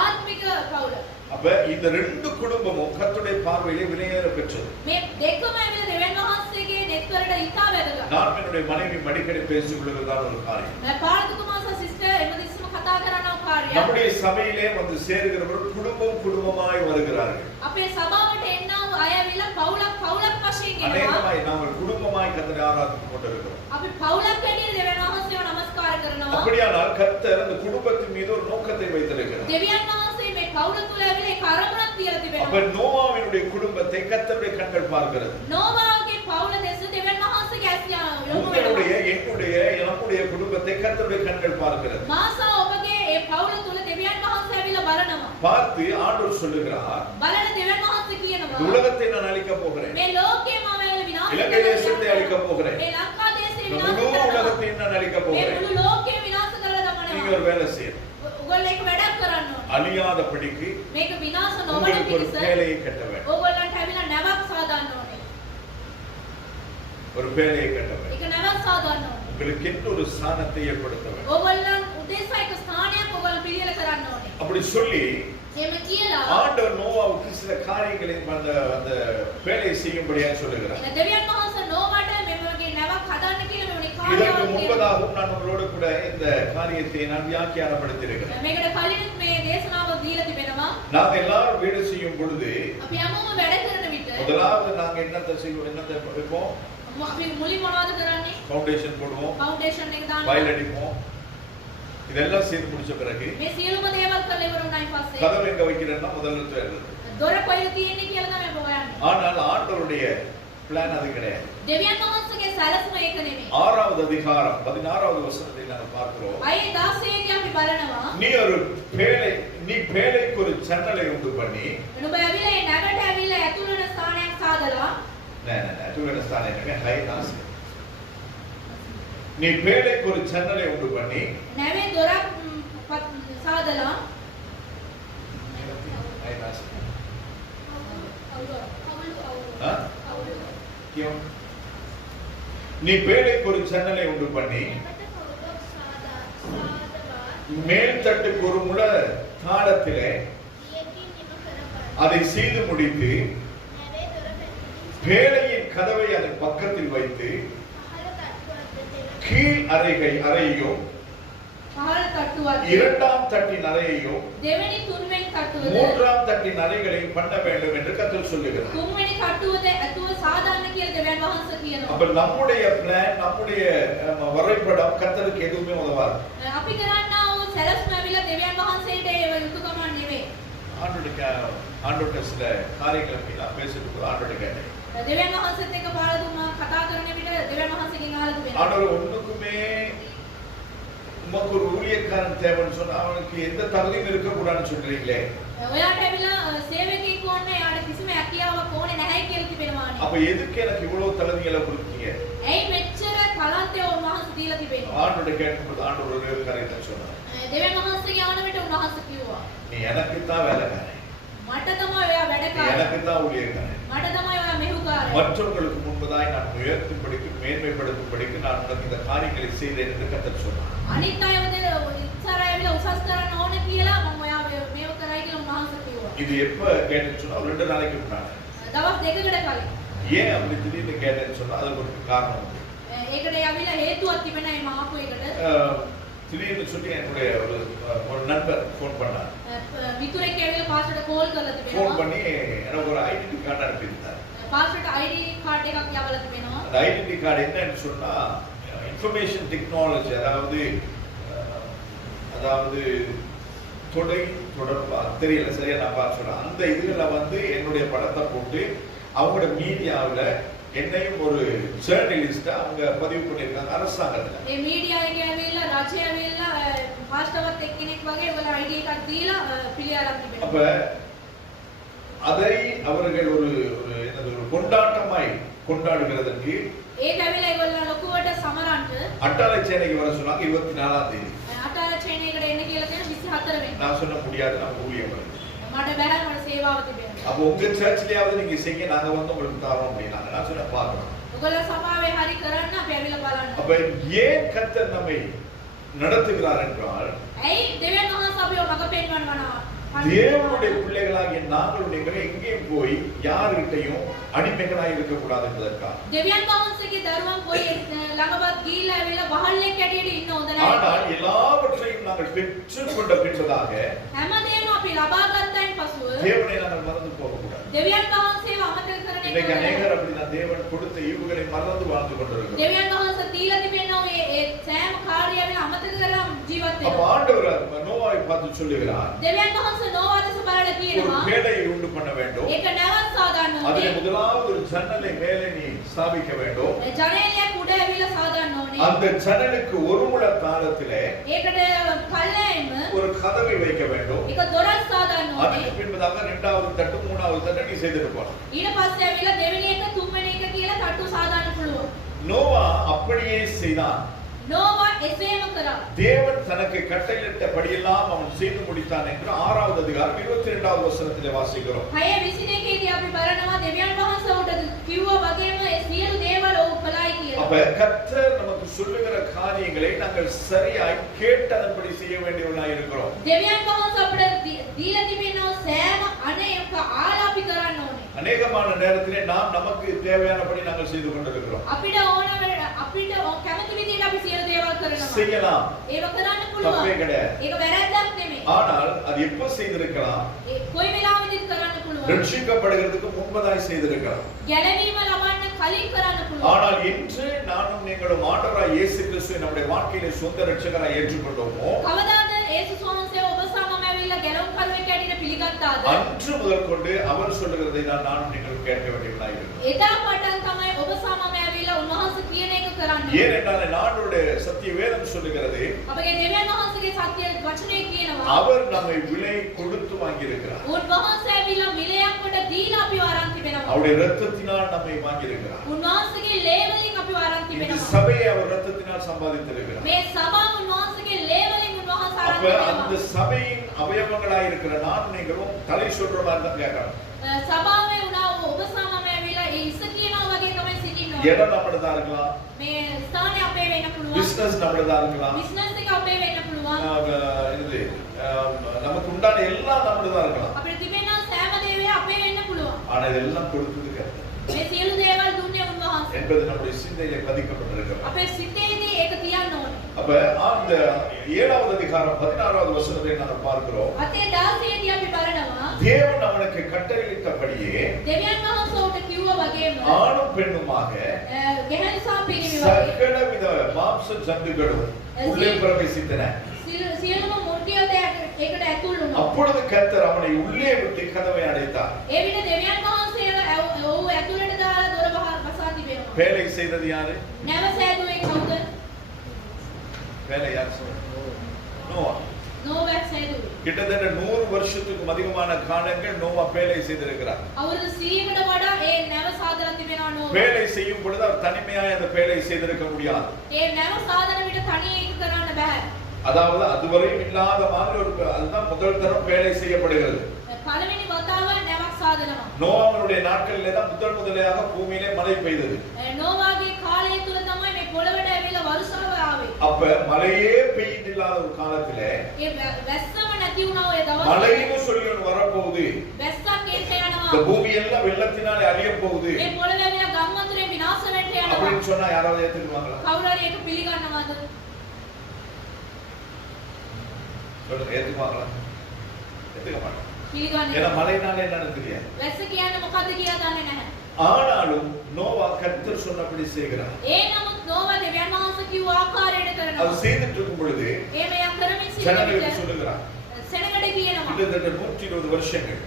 ආත්මික පවුල. அப்ப இந்த ரெண்டு குடும்பமும் கர்த்தருடைய பார்வையிலே விலையேற பெற்றது. මේ දෙකම ඇවිල්ලා දෙවියන් වහන්සේගේ net වලට ඉතා වැදගත්. நான் என்னுடைய மனைவி மடிக்கடி பேசிக் கொள்வதுதான் ஒரு காரியம். පාලතුමා සහ සිස්ටර් එමදිස්සම කතා කරනව කාර්යය. நம்முடைய சபையிலே வந்து சேர்கிறவர்கள் குடும்பம் குடும்பமாய் வருகிறார்கள். අපේ සභාවට එන්නව අය ඇවිල්ලා පවුලක් පවුලක් වශයෙන් එනවා. அநேகமாய் நாங்கள் குடும்பமாய் கர்த்தரை ஆராதித்துக் கொண்டிருக்கிறோம். අපි පවුලක් හැටියට දෙවියන් වහන්සේව නමස්කාර කරනවා. அப்படியானால் கர்த்தர் அந்த குடும்பத்தின் மீது ஒரு நோக்கத்தை வைத்திருக்கிறார். දෙවියන් වහන්සේ මේ පවුල තුල ඇවිල්ලා ඒ කරමුණක් තියලා அப்ப තිබෙනවා. நோவாவினுடைய குடும்பத்தை கர்த்தருடைய கண்கள் பார்க்கிறது. නෝවාගේ පවුල දෙස දෙවියන් වහන්සේගේ ඇස් යොමු உங்களுடைய වෙනවා. என்னுடைய நம்முடைய குடும்பத்தை கர்த்தருடைய கண்கள் பார்க்கிறது. මාසා ඔබගේ ඒ පවුල තුල දෙවියන් වහන්සේ ඇවිල්ලා බලනවා. பார்த்து ஆண்டவர் சொல்லுகிறார், බලන දෙවියන් වහන්සේ இந்த කියනවා உலகத்தை நான் அழிக்கப் போகிறேன். මේ ලෝකේ මම ඇවිල්ලා විනාශ இலங்கை தேசத்தை அழிக்கப் போகிறேன். මේ ලංකා දේශේ இந்த විනාශ முழு කරනවා. உலகத்தையும் நான் அழிக்கப் මේ போகிறேன். මුළු ලෝකේ විනාශ කරලා நீங்க දමනවා. ஒரு வேலை செய்யணும். ඔයගොල්ලෝ ඒක වැඩක් කරන්න ඕනේ. அழியாதபடிக்கு මේක විනාශ නොවන உங்களுக்கு ஒரு පිණිස பேழையை கட்ட வேண்டும். ඕගොල්ලන්ට ඇවිල්ලා නැවක් සාදන්න ඕනේ. ஒரு பேழையை கட்ட வேண்டும். ඒක නැවක් සාදන්න ඕනේ. உங்களுக்கு என்று ஒரு ஸ்தானத்தை ஏற்படுத்த வேண்டும். ඕගොල්ලන් උදෙසා එක ස්ථානයක් ඕගොල්ලෝ පිළියෙල කරන්න ඕනේ. அப்படி சொல்லி එහෙම කියලා ஆண்டவர் நோவாவுக்கு சில காரியங்களை அந்த அந்த வேலையை செய்யும்படியாக சொல்லுகிறார். දෙවියන් වහන්සේ නෝවාට මේ වගේ නැවක් හදන්න කියලා මේ இதற்கு කාර්යයක් කියනවා. முன்பதாகவும் நான் உங்களோடு கூட இந்த காரியத்தை நான் வியாக்கியானப்படுத்தி இருக்கிறேன். මේකට කලින් මේ දේශනාව දීලා තිබෙනවා. நாங்க எல்லாரும் வீடு செய்யும் பொழுது අපි හැමෝම වැඩ කරන විට முதலாவது நாங்க என்னத்தை செய்வோம், என்னத்தை வைப்போம், අපි මුලින් මොනවද කරන්නේ? ஃபவுண்டேஷன் போடுவோம், ෆවුන්ඩේෂන් එක දානවා. வயல் அடிப்போம். இதெல்லாம் செய்து முடிச்ச பிறகு මේ සියලුම දේවල් කරලා ඉවර වුණායින් පස්සේ கதவு எங்க வைக்கிறேன்னா முதல்ல தேடுறது. දොර කොහෙද තියෙන්නේ කියලා තමයි අපි හොයන්නේ. ஆனால் ஆண்டவருடைய பிளான் அது கிடையாது. දෙවියන් වහන්සේගේ සැලසුම ඒක නෙමෙයි. 6வது அதிகாரம் 16வது வசனத்தை நாங்கள் பார்க்கிறோம். අය 16 අපි බලනවා. நீ பேழைக்கு ஒரு ஜன்னலை உண்டு பண்ணி, නුඹ ඇවිල්ලා ඒ නැවට ඇවිල්ලා ඇතුළු වෙන ස්ථානයක් சாதලා அட்டுவன ஸ்தானம் ஹை நாஸ். நீ பேழைக்கு ஒரு ஜன்னலை உண்டு பண்ணி නැවේ දොරක් சாதලා ஹை நாஸ். क्यों? நீ பேழைக்கு ஒரு ஜன்னலை உண்டு பண்ணி மேல் தட்டுக்கு ஒரு முழ தாளத்திலே அதை செய்து முடித்து பேழையின் கதவை அதன் பக்கத்தில் வைத்து கீழ் அறையையும் පහළ තට්ටුවක් இரண்டாம் தட்டின் அறையையும் දෙවෙනි තුන්වෙනි තට්ටුවද மூன்றாம் தட்டின் அறைகளையும் பண்ண வேண்டும் என்று கர்த்தர் சொல்லுகிறார். තුන්වෙනි තට්ටුවද ඇතුව සාදාන්න කියලා දෙවියන් වහන්සේ කියනවා. அப்ப நம்முடைய பிளான், நம்முடைய வரைபடம் கர்த்தருக்கு எதுவுமே உதவாது. අපි කරන්නා වූ සැලසුම ඇවිල්ලා දෙවියන් වහන්සේට ඒව යුතුයකමක් නෙවෙයි. ஆண்டோட்ட சில காரியங்களை பத்தி நான் பேசிட்டு போது ஆண்டோட்ட கேட்டேன். දෙවියන් වහන්සේත් එක්ක පාරදුම කතා කරන විට දෙවියන් වහන්සේගෙන් අහලා තිබෙනවා. ஆண்டவர் ஒண்ணுக்குமே உமக்கு ஒரு ஊழியக்காரன் தேவைன்னு சொன்னா அவனுக்கு எந்த தகுதியும் இருக்க கூடாதுன்னு சொல்றீங்களே. ඔයාට ඇවිල්ලා සේවකයෙක් ඕනේ, යාට කිසිම හැකියාවක් ඕනේ නැහැ කියලා තිබෙනවානේ. அப்ப எதுக்கு எனக்கு இவ்வளவு தகுதிகளை கொடுத்தீங்க? ඇයි මෙච්චර කලන්තය උන්වහන්සේ දීලා තිබෙන්නේ? ஆண்டோட கேட்கும்போது ஆண்டவர் ஒரு காரியத்தை சொன்னார். දෙවියන් වහන්සේගේ ආන විට උන්වහන්සේ කිව්වා, நீ எனக்கு தான் வேலைக்காரன், මට තමයි ඔයා நீ වැඩකාරයා. எனக்கு தான் ஊழியக்காரன். මට තමයි ඔයා මෙහෙයුකාරයා. மற்றவர்களுக்கு முன்பதாய் நான் உயர்த்தும்படிக்கு மேன்மைப்படுத்தும்படிக்கு நான் உனக்கு இந்த காரியங்களை செய்தேன் என்று கர்த்தர் சொன்னார். අනිත් අයවද ඉස්සර ඇවිල්ලා උසස් කරන්න ඕනේ කියලා මම ඔයා මේව කරයි කියලා උන්වහන්සේ කිව්වා. இது எப்ப கேட்டேன்னு சொன்னா 2 நாளைக்கு முன்னாடி. දවස් දෙකකට කලින්. ஏன் அப்படி திடீர்னு கேட்டேன்னு சொன்னா அதுக்கு ஒரு காரணம் உண்டு. ඒකට ඇවිල්ලා හේතුවක් තිබෙනයි මාපු එකට. திடீர்னு சொல்லி என்னுடைய ஒரு நண்பர் ஃபோன் பண்ணார். මිතුරෙක් ඇවිල්ලා පාස්ටර්ට කෝල් කරලා ஃபோன் තිබෙනවා. பண்ணி எனக்கு ஒரு ஐடென்டி கார்டு அனுப்பியிருந்தார். පාස්ටර්ට ID කාඩ් එකක් යවලා තිබෙනවා. அந்த ஐடென்டி கார்டு என்னன்னு சொன்னா இன்ஃபர்மேஷன் டெக்னாலஜி, அதாவது தொடர்பு தெரியல சரியா நான் பார்த்து சொல்றேன். அந்த இதுல வந்து என்னுடைய படத்தை போட்டு அவங்களோட மீடியாவில் என்னையும் ஒரு ஜேர்னலிஸ்டா அவங்க பதிவு பண்ணியிருக்காங்க அரசாங்கத்துல. මේ මීඩියා එකේ ඇවිල්ලා රජය ඇවිල්ලා පාස්ටර්වත් එක්කෙනෙක් වගේ ඔයාලා ID එකක් දීලා පිළිඅරන් තිබෙනවා. அப்ப அதை அவர்கள் ஒரு கொண்டாட்டமாய் கொண்டாடுகிறதற்கு ඒක ඇවිල්ලා ඒගොල්ලෝ ලොකුවට සමරන්ට அட்டாளை சேனைக்கு வர சொன்னாங்க 24ஆம் தேதி. අටාල චේනයකට එන්න කියලා කියන 24 වෙනිදා. நான் சொன்ன முடியாது, நான் ஊழியம் பண்ணேன். මට බැහැ මට සේවාව තිබෙනවා. அப்போ உங்க சர்ச்லயாவது நீங்க செய்ய நாங்க வந்து உங்களுக்கு தரோம் அப்படின்னாங்க. நான் சொன்ன பார்க்கலாம். ඔයගොල්ලෝ සභාවේ හරි කරන්න අපි ඇවිල්ලා බලන්න. அப்ப ஏன் கர்த்தர் நம்மை நடத்துகிறார் என்றால் ඇයි දෙවියන් වහන්සේ අපිව මඟ පෙන්වනවා. தேவனுடைய பிள்ளைகளாகிய நாங்கள் நீங்கள் எங்கேயும் போய் யார்கிட்டையும் அடிமைகளாய் இருக்க கூடாது என்பதற்காக. දෙවියන් වහන්සේගේ දරුවන් போய் ළඟවත් ගිහිල්ලා ඇවිල්ලා බහල්ලෙක් ඇටියට ඉන්න හොඳ නැහැ. ஆனால் எல்லாவற்றையும் நாங்கள் பெற்றுக்கொண்ட பின்பதாக හැමදේම අපි ලබා ගත්තයින් පසුව தேவனை நாங்கள் மறந்து போகக்கூடாது. දෙවියන් වහන්සේව අමතක කරන එක இன்னைக்கு அநேகர் அப்படிதான் தேவன் கொடுத்த ஈவுகளை மறந்து வாழ்ந்து கொண்டிருக்கிறோம். දෙවියන් වහන්සේ දීලා තිබෙනවා ඒ සෑම කාර්යයම අමතක කරලා ජීවත් அப்ப වෙනවා. ஆண்டவர் நோவாவை பார்த்து சொல்லுகிறார், දෙවියන් වහන්සේ නෝවා දෙස බලලා ஒரு කියනවා மேடையை உண்டு பண்ண வேண்டும். ඒක නැවත් සාදන්න அதிலே ඕනේ. முதலாவது ஒரு ஜன்னலை மேலே நீ ஸ்தாபிக்க வேண்டும். ජනේලයක් උඩ ඇවිල්ලා සාදන්න ඕනේ. அந்த ஜன்னலுக்கு ஒரு முழ தாளத்திலே ඒකට පල්ලෙයින්ම ஒரு கதவை வைக்க வேண்டும். ඒක දොරක් සාදන්න ඕනේ. அதுக்கு பின்பதாக இரண்டாவது தட்டு மூணாவது தட்டு நீ செய்துட்டு போலாம். ඊට පස්සේ ඇවිල්ලා දෙවෙනි එක තුන්වෙනි එක කියලා තට්ටු සාදන්න පුළුවන්. நோவா அப்படியே செய்தான். නෝවා එසේම කරා. தேவன் தனக்கு கட்டளையிட்டபடியெல்லாம் அவன் செய்து முடித்தான் என்று 6வது அதிகாரம் 22வது வசனத்திலே வாசிக்கிறோம். 6:21 දී අපි බලනවා දෙවියන් වහන්සේ උට කිව්වා වගේම ඒ සියලු දේවල් ඔහු කළායි කියලා. அப்ப கர்த்தர் நமக்கு சொல்லுகிற காரியங்களை நாங்கள் சரியாய் கேட்டதன்படி செய்ய வேண்டியவர்களாய் இருக்கிறோம். දෙවියන් වහන්සේ අපිට දීලා තිබෙනවා සෑම අනේක ආලාපි කරන්න ඕනේ. அநேகமான நேரத்திலே நாம் நமக்கு தேவையானபடி நாங்கள் செய்து கொண்டிருக்கிறோம். අපිට ඕන අපිට කැමති විදිහට අපි සියලු දේවල් කරනවා. செய்யலாம், ඒක කරන්න தப்பே පුළුවන්. கிடையாது. ඒක වැරද්දක් නෙමෙයි. ஆனால் அது எப்ப செய்திருக்கலாம்? ඒ කොයි වෙලාවෙදිත් කරන්න පුළුවන්. ரட்சிக்கப்படுகிறதுக்கு முன்பதாய் செய்திருக்கலாம். ගැලවීම ලබන්න කලින් කරන්න පුළුවන්. ஆனால் இன்று நானும் நீங்களும் ஆண்டவராய் இயேசு கிறிஸ்துவை நம்முடைய வாழ்க்கையிலே சொந்த ரட்சகராய் ஏற்றுக்கொண்டோமோ කවදාද යේසුස් වහන්සේ ඔබ සමග ඇවිල්ලා ගැලවුම් කරුවෙක් ඇටියට පිළිගත්තාද? அன்று முதல் கொண்டு அவர் சொல்லுகிறதை தான் நானும் நீங்களும் கேட்க வேண்டியவர்களாய் இருக்கிறோம். එදා පටන් තමයි ඔබ සමග ඇවිල්ලා උන්වහන්සේ කියන එක කරන්න. ஏனென்றால் ஆண்டவருடைய சத்திய வேதம் சொல்லுகிறது, අපගේ දෙවියන් වහන්සේගේ සත්‍ය වචනේ කියනවා. அவர் நம்மை விலை கொடுத்து வாங்கியிருக்கிறார். උන්වහන්සේ ඇවිල්ලා මිලයක් කොට දීලා අපිව අරන් තිබෙනවා. அவருடைய இரத்தத்தினால் நம்மை வாங்கியிருக்கிறார். උන්වහන්සේගේ ලේවලින් අපිව අරන් இந்த තිබෙනවා. சபையை அவர் இரத்தத்தினால் சம்பாதித்திருக்கிறார். මේ සභාව උන්වහන්සේගේ ලේවලින් උන්වහන්සේ අරන් அப்ப அந்த තිබෙනවා. சபையின் அவயவங்களாய் இருக்கிற நான் நீங்களும் தலை சொல்ற மாதிரி தான் கேட்கணும். සභාවේ උනා ඔබ සමග ඇවිල්ලා ඒ ඉස්ස කියනවා වගේ තමයි සිටිනවා. இடம் நம்மளதா இருக்கலாம், මේ ස්ථානය අපේ වෙන්න පුළුවන්. பிசினஸ் நம்மளதா இருக்கலாம், බිස්නස් එක අපේ වෙන්න පුළුවන්. இது நமக்கு உண்டான எல்லாம் நம்மளதா இருக்கலாம். අපිට තිබෙන සෑම දේවල් අපේ වෙන්න පුළුවන්. ஆனா இதெல்லாம் கொடுத்தது கர்த்தர் මේ සියලු දේවල් දුන්නේ උන්වහන්සේ. என்பது நம்முடைய சிந்தையிலே பதிக்கப்பட்டிருக்கிறது. අපේ සිතේදී ඒක තියන්න ඕනේ. அப்ப அந்த 7வது அதிகாரம் 16வது வசனத்தை நாம் பார்க்கிறோம். අතේ 16 දී අපි බලනවා தேவன் அவனுக்கு கட்டளையிட்டபடியே දෙවියන් වහන්සේ උට කිව්වා වගේම ஆணும் பெண்ணுமாக ගැහැණු සහ පිරිමි වගේ சகலவித மாம்ச ஜந்துகளும் உள்ளே பிரவேசித்தன. සියලුම මුර්ගියෝ ඒකට ඇතුල් වුණා. அப்பொழுது கர்த்தர் அவனை உள்ளே விட்டு கதவை அடைத்தார். ඒ විට දෙවියන් වහන්සේ ඔහු ඇතුළට දාලා දොර වසා තිබෙනවා. வேலை செய்தது யாரு? නැව සෑදුවේ කවුද? வேலை யார் செய்தது? நோவா. නෝවා සෑදුවේ. கிட்டத்தட்ட 100 வருஷத்துக்கும் அதிகமான காலங்கள் நோவா வேலை செய்திருக்கிறார். අවුරුදු 100කට වඩා ඒ නැව சாதன තිබෙනවා නෝවා. வேலை செய்யும் பொழுது அவர் தனிமையாய் அந்த வேலை செய்திருக்க முடியாது. ඒ නැව சாதன විට තනියෙන් ඒක කරන්න බෑ. அதாவது அதுவரையும் இல்லாத மாதிரி ஒரு அதுதான் முதல் தரம் வேலை செய்யப்படுகிறது. පළවෙනි වතාව නැවක් சாதනවා. நோவாவுடைய நாட்களிலே தான் முதலையாக பூமியிலே மழை பெய்தது. නෝවාගේ කාලය තුල තමයි මේ පොළවට ඇවිල්ලා වර්ෂාව ආවේ. அப்ப மழையே பெய்தில்லாத ஒரு காலத்திலே ඒ වැස්සම නැති වුණා ඔය දවස්. மழைன்னு சொல்லி ஒன்று வரப்போகுது. වැස්සක් එන්න යනවා. இந்த பூமி எல்லாம் வெள்ளத்தினாலே அழிய போகுது. මේ පොළව ඇවිල්ලා ගම්මතුරේ විනාශ වෙන්න යනවා. அப்படின்னு சொன்னா யாராவது ஏத்துக்குவாங்களா? කවුරු හරි ඒක පිළිගන්නවද? சொல்லுங்க, ஏத்துக்குவாங்களா? ஏத்துக்க மாட்டாங்க. පිළිගන්නේ ஏன்னா மழைனால என்னன்னு தெரியாது. වැස්ස කියන්නේ මොකද්ද කියලා දන්නේ නැහැ. ஆனாலும் நோவா கர்த்தர் சொன்னபடி செய்கிறார். ඒ නමුත් නෝවා දෙවියන් වහන්සේ කිව්ව ආකාරයට அது කරනවා. செய்துட்டு இருக்கும் பொழுது ඒ මෙයා කරමින් සිටින ஜனங்களுக்கு විට சொல்லுகிறார். සෙනගට කියනවා. கிட்டத்தட்ட 120 வருஷங்கள்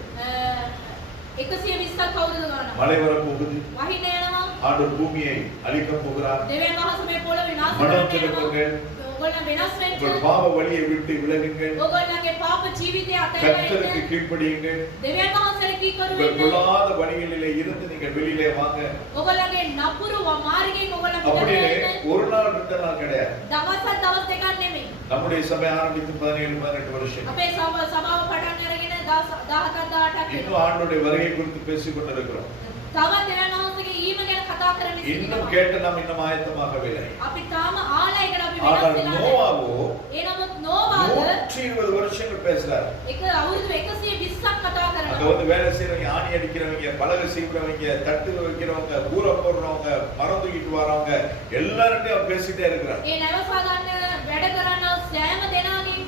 120ක් අවුරුදු ගණනක්. மழை வரப்போகுது. වහින්න යනවා. ஆண்டவர் பூமியை அழிக்கப் போகிறார். දෙවියන් වහන්සේ මේ පොළ විනාශ மனம் කරන්න යනවා. திரும்புங்கள். ඔයගොල්ලෝ වෙනස් වෙන්න. உங்கள் பாவ வழியை விட்டு விலகுங்கள். ඔයගොල්ලන්ගේ පාප ජීවිතය අතහැරලා கர்த்தருக்கு ඉන්න. கீழ்ப்படியுங்கள். දෙවියන් වහන්සේට කීකරු உங்கள் වෙන්න. பொல்லாத வழிகளிலே இருந்து நீங்கள் வெளியிலே வாங்க. ඔයගොල්ලන්ගේ නපුරු මාර්ගයෙන් ඔයගොල්ලෝ அப்படின்னு පිටට ஒரு நாள் ரெண்டு நாள் கிடையாது. දවසක් දවස් දෙකක් නෙමෙයි. நம்முடைய சபை ஆரம்பித்து 17-18 வருஷம். අපේ සභාව පටන් අරගෙන 17ක් 18ක් இன்னும் වෙනවා. ஆண்டவருடைய வருகை குறித்து பேசிக் கொண்டிருக்கிறோம். තවත් දෙවියන් වහන්සේගේ ඊම ගැන කතා කරමින් இன்னும் සිටිනවා. கேட்டு நாம் இன்னும் ஆயத்தமாகவில்லை. අපි තාම ආලයකට අපි ஆனால் වෙනස් වෙලා නැහැ. நோவாவோ ඒ නමුත් නෝවාද 120 வருஷங்கள் பேசுறாரு. එක අවුරුදු 120ක් කතා அங்க කරනවා. வந்து வேலை செய்யறவங்க, ஆணி அடிக்கிறவங்க, பலகை செய்யறவங்க, தட்டு வைக்கிறவங்க, ஊரை போடுறவங்க, மரம் தூக்கிட்டு வரவங்க எல்லார்கிட்டயும் அவர் பேசிட்டே இருக்கிறார். ඒ නැවසා ගන්න වැඩ කරන සෑම දෙනාගේම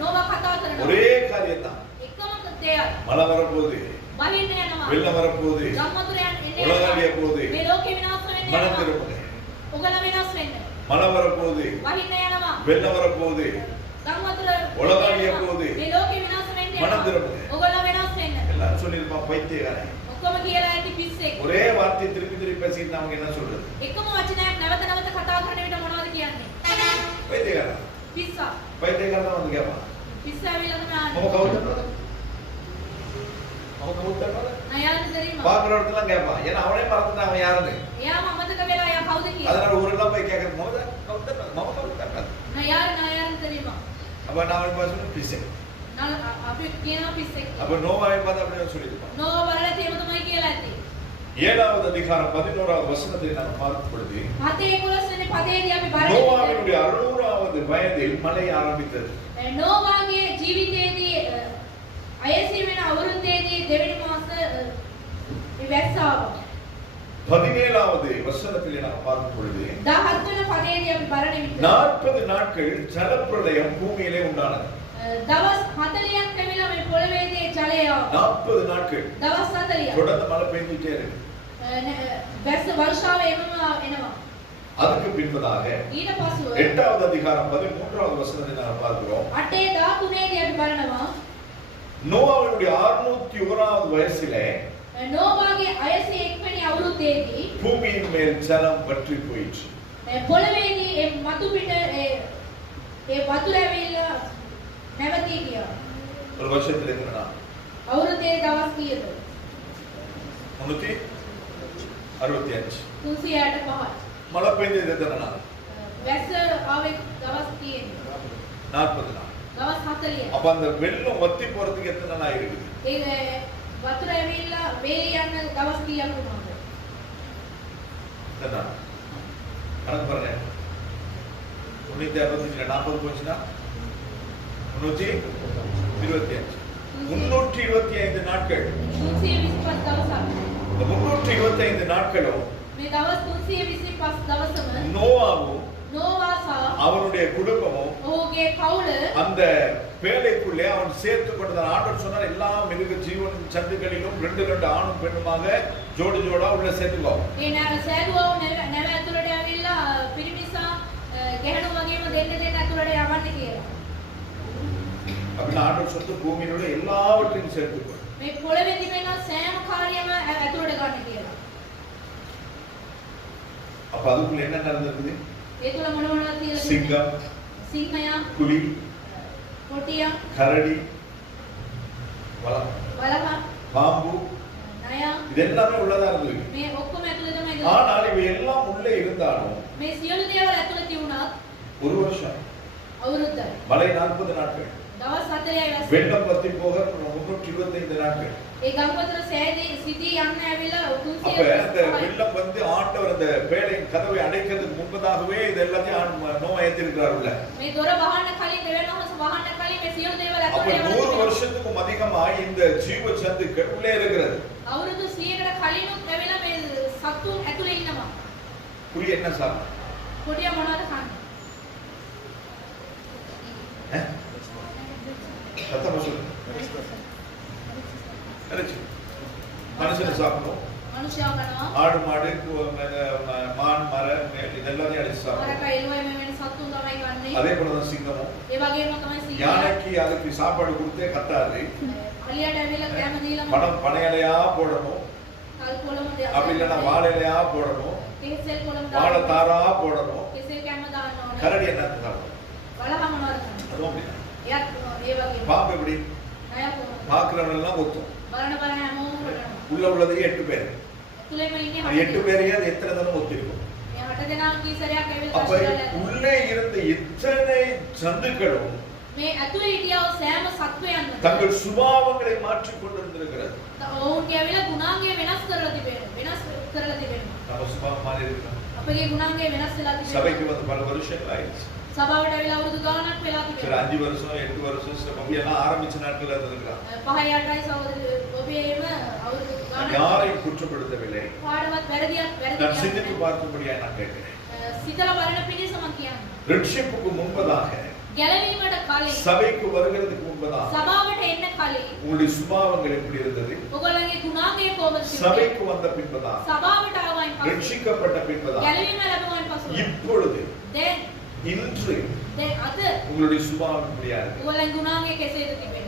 නෝවා කතා කරනවා. ஒரே காரியம் தான். එකම දෙයක්. மழை வரப்போகுது, බහින්න යනවා. வெள்ளம் வரப்போகுது, ගම්මතුරයන් එන්නේ உலகம் යනවා. அழிய போகுது, මේ ලෝකේ විනාශ වෙන්න மனம் යනවා. திரும்புங்க. ඔගල වෙනස් වෙන්න. மழை வரப்போகுது, බහින්න යනවා. வெள்ளம் வரப்போகுது, ගම්මතුර உலகம் அழிய போகுது, මේ ලෝකේ විනාශ වෙන්න மனம் යනවා. திரும்புங்க. ඔගල වෙනස් වෙන්න. எல்லாரும் சொல்லிருப்பான் பைத்தியக்காரன். ඔක්කොම කියලා ඇති පිස්සෙක්. ஒரே வார்த்தை திருப்பி திருப்பி பேசிட்டு அவங்க என்ன சொல்றது? එකම වචනයක් නැවත නැවත කතා කරන විට මොනවද කියන්නේ? பைத்தியக்காரன். පිස්සා. பைத்தியக்காரன் தான் வந்து கேட்பான். පිස්සා ඇවිල්ලා තමයි அவங்க ආන්නේ. கவுத்தர் அவங்க கவுத்தர் නයාට தெரியுமா? பாக்குற இடத்துல கேட்பான். ஏன்னா அவனே மறந்துட்டான் அவன் யாருன்னு. එයාම අමතක වෙලා එයා කවුද කියලා. அதனால ஊரெல்லாம் போய் கேட்கறது மொத கவுத்தர் மம கவுத்தர். නයාට தெரியுமா? அப்ப நான் பேசுறது பிசை. අපි කියනවා පිස්සෙක්. அப்ப நோவாவை பார்த்து அப்படியே சொல்லிருப்பான். නෝ බලලා තේම තමයි කියලා ඇති. 7வது அதிகாரம் 11வது வசனத்தை நாம் பார்க்கும் பொழுது 7:11 වෙනි පදයේදී අපි බලන්නේ நோவாவினுடைய 600வது வயதில் மழை ஆரம்பித்தது. නෝවාගේ ජීවිතයේදී 80 වෙනි අවුරුද්දේදී දෙවෙනි මාස වැස්ස ආවා. 17வது வசனத்திலே நாம் பார்க்கும் பொழுது 17 වෙනි පදයේදී අපි බලන විට 40 நாட்கள் ஜலப்பிரளயம் பூமியிலே உண்டானது. දවස් 40ක් ඇවිල්ලා මේ පොළවේදී ජලය ආවා. 40 நாட்கள் දවස් 40ක්. தொடர்ந்து மழை பெய்துட்டே இருக்கு. වැස්ස වර්ෂාව එනවා. அதுக்கு பின்பதாக ඊට පසුව 8வது அதிகாரம் 13வது வசனத்தை நாம் பார்க்கிறோம். 8:13දී අපි බලනවා நோவாவினுடைய 601வது வயசிலே නෝවාගේ 601 වෙනි අවුරුද්දේදී பூமியின் மேல் ஜலம் வற்றி போயிற்று. පොළවේදී ඒ මතු පිට ඒ වතුර ඇවිල්ලා නැවතී ගියා. ஒரு வருஷத்துல எத்தனை நாள்? අවුරුද්දේ දවස් කීයද? 365. 365. மழை பெய்தது எத்தனை நாள்? වැස්ස ආවේ දවස් කීයද? 40 நாள். දවස් 40. அப்ப அந்த வெள்ளம் வத்தி போறதுக்கு எத்தனை நாள் இருக்குது? ඒ වතුර ඇවිල්ලා වේලි යන දවස් කීයක් වුණාද? எத்தனை நாள்? கணக்கு பாருங்க. 365 40 போச்சுன்னா 325. 325 நாட்கள். 325 දවසක්. இந்த 325 நாட்களும் මේ දවස් 325 දවසම நோவாவும் නෝවා සහ அவனுடைய குடும்பமும் ඔහුගේ පවුල அந்த பேழைக்குள்ளே அவன் சேர்த்து கொண்டதான். ஆண்டவர் சொன்னார் எல்லா மிருக ஜீவன் சந்துகளிலும் 2 ஆணும் பெண்ணுமாக ஜோடி ஜோடா உள்ள சேர்த்துக்கோ. ඒ සෑදුවව නැව ඇතුළට ඇවිල්ලා පිරිමිසා ගැහණු වගේම දෙන්න ඇතුළට යවන්න කියලා. அப்படின்னு ஆண்டவர் சொந்த பூமியினுடைய எல்லாவற்றையும் சேர்த்துக்கோ. මේ පොළවේ තිබෙන සෑම කාර්යම ඇතුළට ගන්න කියලා. அப்ப அதுக்குள்ள என்ன நடந்திருக்குது? ඒ තුල මොන මොනවද කියලා சிங்கம், සිංහයා, புலி, කොටියා, கரடி, වලහ, பாம்பு, නයා இது எல்லாமே உள்ளதா இருந்தது. මේ ඔක්කොම ඇතුළේ තමයි ඉන්නේ. ஆனால் இவை எல்லாம் உள்ளே இருந்தாலும் මේ සියලු දේවල් ඇතුළේ තිබුණත් ஒரு வருஷம் අවුරුද්දයි. மழை 40 நாட்கள், දවස් 40යි වැස්ස. வெள்ளம் வத்தி போக 325 நாட்கள். ඒ ගම්පතර සෑදී සිටි යන්න ඇවිල්ලා அப்ப அந்த வெள்ளம் வந்து ஆண்டவர் அந்த பேழையின் கதவை அடைக்கிறதுக்கு முன்பதாகவே இது எல்லாத்தையும் நோவா ஏத்திருக்கிறார் உள்ள. මේ දොර වහන්න කලින් දෙවියන් වහන්සේ වහන්න කලින් මේ සියලු දේවල් அப்ப ඇතුළේ 100 வருஷத்துக்கும் அதிகமாக இந்த ஜீவ சந்துக்கள் உள்ளே இருக்கிறது. අවුරුදු 100කට කලිනුත් ඇවිල්ලා මේ සතුන් ඇතුළේ ඉන්නවා. புலி என்ன சாப்பிடும்? කොටියා මොනවද කන්නේ? சத்தமா சொல்லு. இறைச்சி மனுஷனை சாப்பிடும். මනුෂ්‍යයා කනවා. ஆடு மாடு மான் மரம் இதெல்லாம் அடிச்சு சாப்பிடும். හරකා එළුවයි මේ වෙන සත්තුන් තමයි කන්නේ. அதே போலதான் சிங்கமும். ඒ වගේම තමයි සීයා. யானைக்கு அதுக்கு சாப்பாடு கொடுத்தே கத்தாது. අලියට ඇවිල්ලා කැම දීලා பனையிலையா போடணும், කල් කොළම දෙයක්. அப்படி இல்லைன்னா வாழையிலையா போடணும், කෙසෙල් කොළම வாழை දාන්න. தாரா போடணும். කෙසෙල් කැම දාන්න ඕනේ. கரடி என்ன சாப்பிடும்? වලහා මොනවද කරන්නේ? அதுவும் அப்படிதான். එයත් ඒ වගේම. பாம்பு எப்படி නය කොහොමද? பாக்குறவங்க எல்லாம் ஒத்தும். බලන හැමෝම කරනවා. உள்ள உள்ளதே 8 பேர். තුලෙම ඉන්නේ அந்த 8 பேரையும் அது எத்தனை தடவை ஒத்திருக்கும்? මේ 8 දෙනා කී සැරයක් ඇවිල්ලා அப்ப කෂ්ටවල. உள்ளே இருந்த இத்தனை ஜந்துக்களும் මේ ඇතුලේ හිටියව සෑම සත්වයන්ම தங்கள் சுபாவங்களை மாற்றிக் கொண்டிருந்திருக்கிறது. ඔවුන්ගේ ඇවිල්ලා ගුණාංගය වෙනස් කරලා තිබෙනවා. වෙනස් කරලා තිබෙනවා. நம்ம சுபாவம் மாறி இருக்கிறோம். අපගේ ගුණාංගය වෙනස් වෙලා තිබෙනවා. சபைக்கு வந்து பல வருஷங்கள் ஆயிடுச்சு. සභාවට ඇවිල්ලා අවුරුදු ගාණක් වෙලා சில තිබෙනවා. 5 வருஷம் 8 வருஷம் சில பப்பி எல்லாம் ஆரம்பிச்ச நாட்கள்ல இருந்திருக்கிறாங்க. 5 8යි සහෝදර ඔබේම අවුරුදු ගාණක් யாரையும் குற்றப்படுத்தவில்லை. පාඩවත් වැරදියක් நான் சிந்தித்து பார்க்கும்படியா நான் கேட்கிறேன். සිතලා බලන පිණිස මම කියන්නේ. ரட்சிப்புக்கு முன்பதாக, ගැලවීමට කලින් சபைக்கு வருகிறதுக்கு முன்பதாக සභාවට එන්න කලින් உங்களுடைய சுபாவங்கள் எப்படி இருந்தது? ඔයගොල්ලන්ගේ ගුණාංගය කොහොමද තිබුණේ? சபைக்கு வந்த பின்பதாக, සභාවට ආවයින් පස්සේ ரட்சிக்கப்பட்ட பின்பதாக, ගැලවීම ලැබුවායින් පස්සේ இப்பொழுது දැන් இன்று අද உங்களுடைய சுபாவம் எப்படியா இருக்கு? ඔයගොල්ලන් ගුණාංගය කෙසේද තිබෙන්නේ?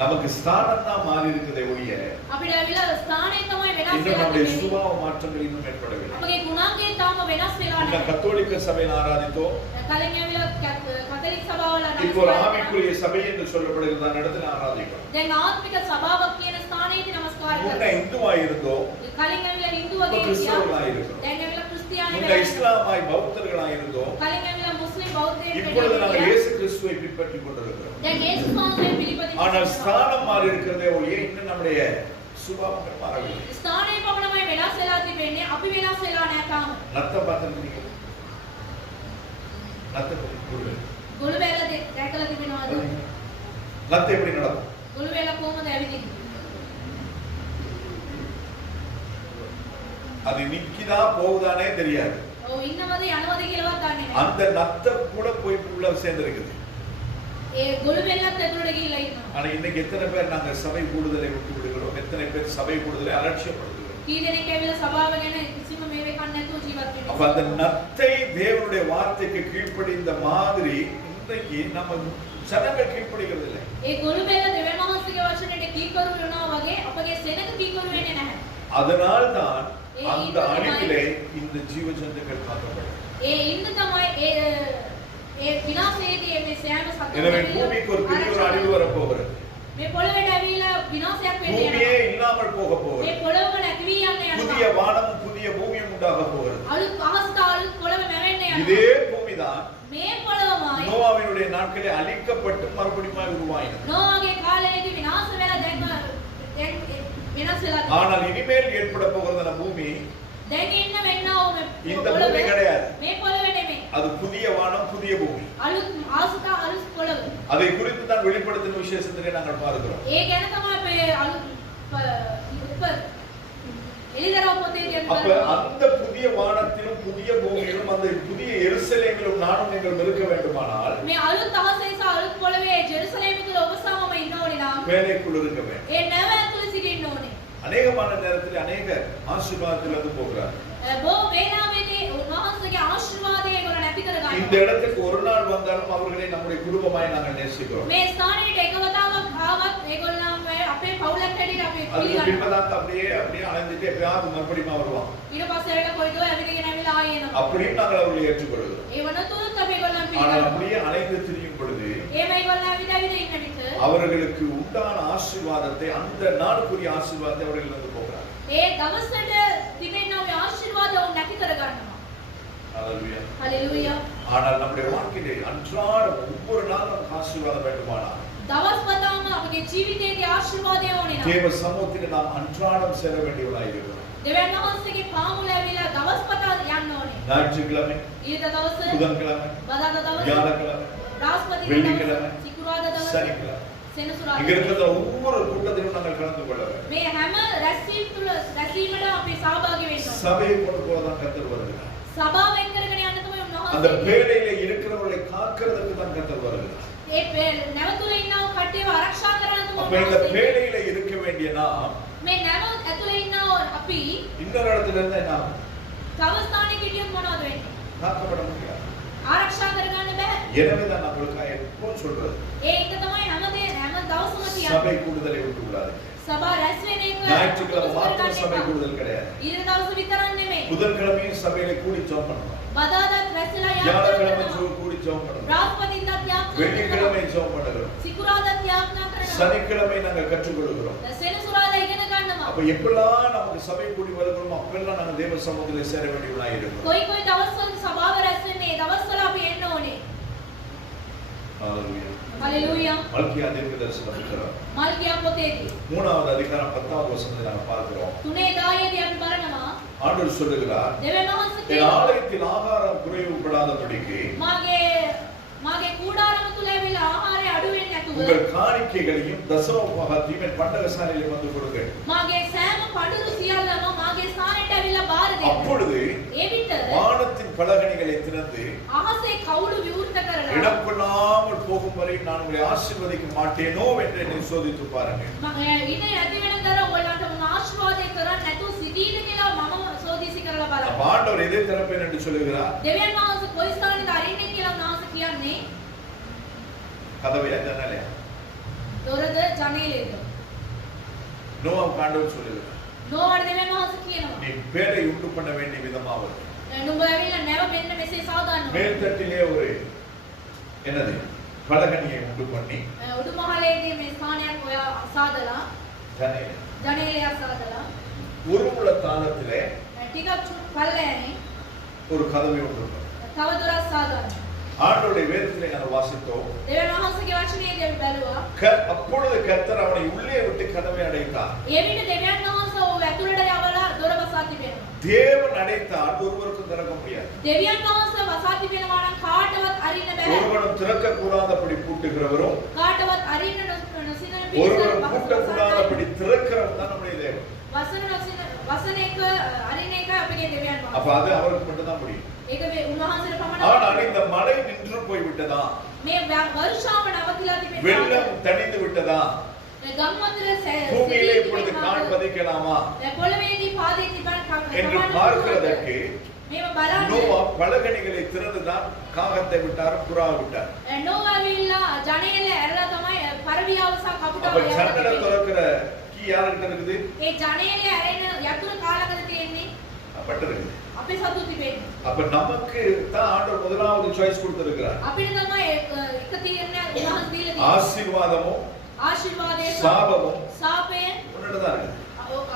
நமக்கு ஸ்தானம் தான் மாறி இருக்குதே ஒழிய අපිට ඇවිල්ලා ස්ථානයෙන් තමයි වෙනස් இன்னும் වෙලා நம்முடைய තිබෙන්නේ. சுபாவ மாற்றங்கள் இன்னும் ஏற்படவில்லை. අපගේ ගුණාංගය තාම වෙනස් වෙලා இந்த නැහැ. கத்தோலிக்க சபையில் ஆராதித்தோம். කලින් ඇවිල්ලා කතෝලික සභාවල இப்போ ஒரு ஆவிக்குரிய சபை என்று சொல்லப்படுகிற இடத்துல ஆராதிக்கிறோம். දැන් ආත්මික සභාවක් කියන ස්ථානයේදී නමස්කාර முன்ன කරනවා. இந்துவாய் இருந்தோம், කලින් ඇවිල්ලා හින්දු இப்ப වගේ கிறிஸ்தவர்களாய் இருக்கிறோம். දැන් ඇවිල්ලා ක්‍රිස්තියානි முன்ன වෙලා இஸ்லாமாய் பௌத்தர்களாய் இருந்தோம், කලින් ඇවිල්ලා මුස්ලිම් බෞද්ධයෙක් இப்பொழுது நாங்கள் වෙලා இயேசு கிறிஸ்துவை பின்பற்றிக் கொண்டிருக்கிறோம். දැන් යේසුස් වහන්සේ පිළිපදින්න ஆனால் ஸ்தானம் மாறி இருக்கிறதே ஒழிய இன்னும் நம்முடைய சுபாவங்கள் மாறவில்லை. ස්ථානයේ පමණමයි වෙනස් වෙලා තිබෙන්නේ. අපි වෙනස් වෙලා නැහැ තාම. நத்தம் பார்த்திருக்கீங்க? நத்தம் குருவே. ගොළු වැල දැකලා තිබෙනවද? நத்தை எப்படி நடக்கும்? ගොළු වැල කොහොමද ඇවිදින්නේ? அது நிக்கிதா போகுதானே தெரியாது. ඔව් ඉන්නවද යනවද කියලාවත් දන්නේ නැහැ. அந்த நத்தம் கூட போய் உள்ள சேர்ந்திருக்குது. ඒ ගොළු වැලත් ඇතුළට ගිහිල්ලා ඉන්නවා. ஆனா இன்னைக்கு எத்தனை பேர் நாங்க சபை கூடுதலை விட்டு விடுகிறோம், எத்தனை பேர் சபை கூடுதலை அலட்சியப்படுத்துகிறோம். කී දෙනෙක් ඇවිල්ලා සභාව ගැන කිසිම මේක කන්නේ නැතුව ජීවත් වෙනවා. அப்ப அந்த நத்தை தேவனுடைய வார்த்தைக்கு கீழ்ப்படிந்த மாதிரி இன்றைக்கு நம்ம ஜனங்கள் கீழ்ப்படிகிறது இல்லை. ඒ ගොළු වැල දෙවියන් වහන්සේගේ වචනයට කීකරු වෙනවා වගේ අපගේ සෙනඟ කීකරු වෙන්නේ නැහැ. அதனால் தான் அந்த அழிவிலே இந்த ஜீவ ஜந்துக்கள் காக்கப்படும். ඒ ඉන්න තමයි ඒ විනාශයේදී මේ සෑම எனவே සත්‍යයක්ම பூமிக்கு ஒரு பெரிய ஒரு அழிவு வரப்போகிறது. මේ පොළොවට ඇවිල්ලා විනාශයක් වෙන්න பூமியே යනවා. இல்லாமல் போக මේ போகிறது. පොළොව නැති වී යන්න புதிய යනවා. வானமும் புதிய பூமியும் உண்டாக போகிறது. අලුත් අහසට අලුත් පොළොව මැවෙන්න යනවා. இதே பூமிதான் මේ පොළොවමයි நோவாவினுடைய நாட்களில் அழிக்கப்பட்டு மறுபடியும் உருவாயினது. නෝවාගේ කාලයේදී විනාශ වෙලා දැන් වෙනස් වෙලා තියෙනවා. ஆனால் இனிமேல் ஏற்பட போகிற பூமி දැන් ඉන්න වෙන්නව இந்த பூமி கிடையாது. මේ පොළොව නෙමෙයි. அது புதிய வானம் புதிய பூமி. අලුත් ආසත අලුත් පොළොව. அதை குறித்து தான் வெளிப்படுத்தின விசேஷத்திலே நாங்கள் பார்க்கிறோம். ඒ ගැන තමයි අපේ අලුත් එළිදරව් පොතේ அப்ப තියෙන அந்த புதிய வானத்திலும் புதிய பூமியிலும் அந்த புதிய எருசலேமிலும் நானும் நீங்கள் இருக்க வேண்டுமானால் මේ අලුත් අහසේ සහ අලුත් පොළවේ ජෙරුසලේම තුල ඔබ සමම ඉන්න ඕනේ නම් வேலைக்குள் இருக்க வேண்டும். ඒ නැව ඇතුළේ සිටින්න ඕනේ. அநேகமான நேரத்தில் அநேக ஆசீர்வாதத்தில் வந்து போகிறார். බොහෝ වේලාවෙදී උන්වහන්සේගේ ආශිර්වාදය ඒගොල්ලෝ නැති කර இந்த ගන්නවා. இடத்துக்கு ஒரு நாள் வந்தாலும் அவர்களை நம்முடைய குடும்பமாய் நாங்கள் நேசிக்கிறோம். මේ ස්ථානයට එක වතාවක් ආවත් ඒගොල්ලන් අපේ පවුලක් හැටියට අපි அதுக்கு පිළිගන්නවා. பின்பதான் அப்படியே அப்படியே அலைஞ்சிட்டு எப்பயாவது மறுபடியும் வருவான். ඊට පස්සේ ඒකට කොයිදෝ ඇවිදගෙන ඇවිල්ලා ආයෙ එනවා. அப்படியும் நாங்கள் அவர்களை ஏற்றுக்கொள்கிறோம். ඒ වනතුරුත් අපි ඒගොල්ලන් ஆனால் පිළිගන්නවා. அப்படியே அலைந்து திரியும் பொழுது එහෙම ඒගොල්ලන් ඇවිද ඇවිද ඉන්න විට அவர்களுக்கு உண்டான ஆசீர்வாதத்தை அந்த நாளுக்குரிய ஆசீர்வாதத்தை அவர்கள் வந்து போகிறார். ඒ දවසට තිබෙනා මේ ආශිර්වාද උන් නැති කර ගන්නවා. ஹalleluya. හalleluya. ஆனால் நம்முடைய வாழ்க்கையிலே அன்றாடம் ஒவ்வொரு நாளும் நமக்கு ஆசீர்வாதம் வேண்டுமானால் දවස් පතාම අපගේ ජීවිතයේදී ආශිර්වාදය ඕනේ නම් தேவ சமூகத்திலே நாம் அன்றாடம் சேர வேண்டியவர்களாய் இருக்கிறோம். දෙවියන් වහන්සේගේ පාමුල ඇවිල්ලා දවස් පතා යන්න ඕනේ. ஞாயிற்றுக்கிழமை, ඊට දවස புதன்கிழமை, බදාදා දවස வியாழக்கிழமை, බ්‍රහස්පති வெள்ளிக்கிழமை, දවස සිකුරාදා දවස சனிக்கிழமை සෙනසුරාදා இங்க இருக்கிற ஒவ்வொரு கூட்டத்திலும் நாங்கள் கலந்து கொள்ள வேண்டும். මේ හැම රැස්වීමට අපි සහභාගී වෙන්න ඕනේ. சபையை கொண்டு போதான் கர்த்தர் வருகிறார். සභාව එක්ක කරගෙන යන්න තමයි උන්වහන්සේ அந்த பேழையில இருக்கிறவர்களை காக்கிறதுக்கு தான் கர்த்தர் வருகிறார். නැවතුල ඉන්නව කට්ටියව ආරක්ෂා කරන්න அப்ப இந்த பேழையில இருக்க வேண்டிய நாம் මේ නැව ඇතුලේ ඉන්නව අපි இன்னொரு இடத்துல இருந்தா என்ன ஆகும்? තව ස්ථානයක හිටියොත් මොනවද වෙන්නේ? காக்கப்பட முடியாது. ආරක්ෂා කරගන්න බෑ. எனவேதான் நம்மளுக்கு எப்பவும் சொல்றது ඒක තමයි හැම දවසම කියන්නේ. சபை கூடுதலை விட்டு விடாது. සභා රැස් වෙන එක ஞாயிற்றுக்கிழமை மாத்திரம் சபை கூடுதல் கிடையாது. ඊට දවස් විතරක් නෙමෙයි. புதன்கிழமையும் சபையில கூடி ஜெபம் பண்ணணும். බදාදත් රැස්ලා வியாழக்கிழமை යාත්‍රා கூடி ஜெபம் பண்ணணும். බ්‍රහස්පතින්දත් යාත්‍රා வெள்ளிக்கிழமை ஜெபம் பண்ணுகிறோம். සිකුරාදත් යාත්‍රා කරනවා. சனிக்கிழமை நாங்க கற்றுக் கொடுக்கிறோம். සෙනසුරාදා ඉගෙන ගන්නවා. அப்ப எப்பெல்லாம் நமக்கு சபை கூடி வருகிறோமோ அப்பெல்லாம் நாங்க தேவ சமூகத்திலே சேர வேண்டியவர்களாக இருக்கிறோம். කොයි දවස්වල සභාව රැස් වෙන්නේ? ඒ දවස්වල අපි එන්න ඕනේ. ஹalleluya. ஹalleluya. மல்கியா தீர்க்கதரிசன புத்தகம் மல்கியா පොතේදී 3வது அதிகாரம் 10வது வசனத்தை நாங்க பார்க்கிறோம். 3 අපි බලනවා. ஆண்டவர் சொல்லுகிறார், දෙවියන් වහන්සේ என் ஆலயத்தில் ஆகாரம் குறைவுபடாதபடிக்கு මාගේ කූඩාරම තුල ඇවිල්ලා ආහාරය අඩු වෙන්නේ නැතුව உங்கள் காணிக்கைகளையும் தசமபாகத்தையும் என் பண்டகசாலையிலே வந்து கொடுங்கள். මාගේ සෑම පඬුරු සියල්ලම මාගේ ස්ථානෙට ඇවිල්ලා බාර දෙන්න. அப்பொழுது ඒ විතර வானத்தின் பலகணிகளை திறந்து අහසේ කවුළු විවෘත කරලා இடம் கொள்ளாமல் போகும் வரை நான் உங்களை ஆசீர்வதிக்க மாட்டேனோ என்று என்னை சோதித்து பாருங்கள். ඊට නැති වෙනතර ඔයාලට උන් ආශිර්වාදේ කරන්නේ නැතුව සිටීද කියලා මම සෝදිසි කරලා බලන්න. அப்ப ஆண்டவர் எதை திறப்பேன் என்று சொல்லுகிறார்? දෙවියන් වහන්සේ කොයි ස්ථානෙද අරින්නේ කියලා උන්වහන්සේ කියන්නේ கதவையா ஜன்னலையா? දොරද ජනේලෙද? நோவாவுக்கு ஆண்டவர் சொல்லுகிறார், නෝවට දෙවියන් වහන්සේ කියනවා. நீ பேரை உண்டு பண்ண வேண்டிய விதமாவது නුඹ ඇවිල්ලා නැව මෙන්න මෙසේ සාදාන්න. மேல்தட்டிலே ஒரு என்னது பலகணியை உண்டு பண்ணி උඩු මහලේදී මේ ස්ථානයක් ඔයා සාදලා ஜன்னலை ජනේලයක් සාදලා ஒரு முழ தாளத்திலே ටිකක් පල්ලෑනේ ஒரு கதவை உண்டு பண்ணி තව දොරක් සාදන්න. ஆண்டவருடைய வேதத்திலே நாங்கள் வாசித்தோம். දෙවියන් වහන්සේගේ වචනයේදී අපි බැලුවා. அப்பொழுது கர்த்தர் அவனை உள்ளே விட்டு கதவை அடைத்தார். ඒ විට දෙවියන් වහන්සේ ඔහු ඇතුළට යවලා දොර වසා තිබෙනවා. தேவன் அடைத்தால் ஒருவருக்கும் திறக்க முடியாது. දෙවියන් වහන්සේ වසා තිබෙනවා නම් කාටවත් අරින්න බෑ. ஒருவனும் திறக்க கூடாதபடி பூட்டுகிறவரும் කාටවත් අරින්න නොසින ஒருவரும் பூட்ட கூடாதபடி திறக்கிறவன் தான் நம்முடைய தேவன். වසන එක අරින්න එක අපේ දෙවියන් அப்ப වහන්සේ. அது அவருக்கு மட்டும் தான் முடியும். ඒක මේ උන්වහන්සේට පමණයි. ஆனால் இந்த மழை நின்று போய் விட்டதா? මේ වර්ෂාව නවතිලා තිබෙනවා. வெள்ளம் தணிந்து விட்டதா? ගම්වතුර பூமியிலே இப்பொழுது கால் பதிக்கலாமா පොළවේදී පාදේ තිබෙන என்று பார்க்கிறதற்கு මේව බලන්න. நோவா பலகணிகளை திறந்துதான் காகத்தை விட்டார், புறா விட்டார். නෝවාවිල්ලා ජනේල ඇරලා තමයි පරවියාව සහ அப்ப කපුටාව ஜன்னலை යවලා திறக்கிற கீ யார்கிட்ட இருக்குது? ඒ ජනේල ඇරෙන යතුරු කාලකද තියෙන්නේ அப்பட்ட இருக்குது. අපේ සතු තිබෙන්නේ. அப்ப நமக்கு தான் ஆண்டவர் முதலாவது சாய்ஸ் கொடுத்திருக்கிறார். අපිට තමයි එක තීරණයක් උන්වහන්සේ දීලා තියෙන්නේ. ஆசீர்வாதமும் ආශිර්වාදය சாபமும் සාපය உன்னோட தான் இருக்குது.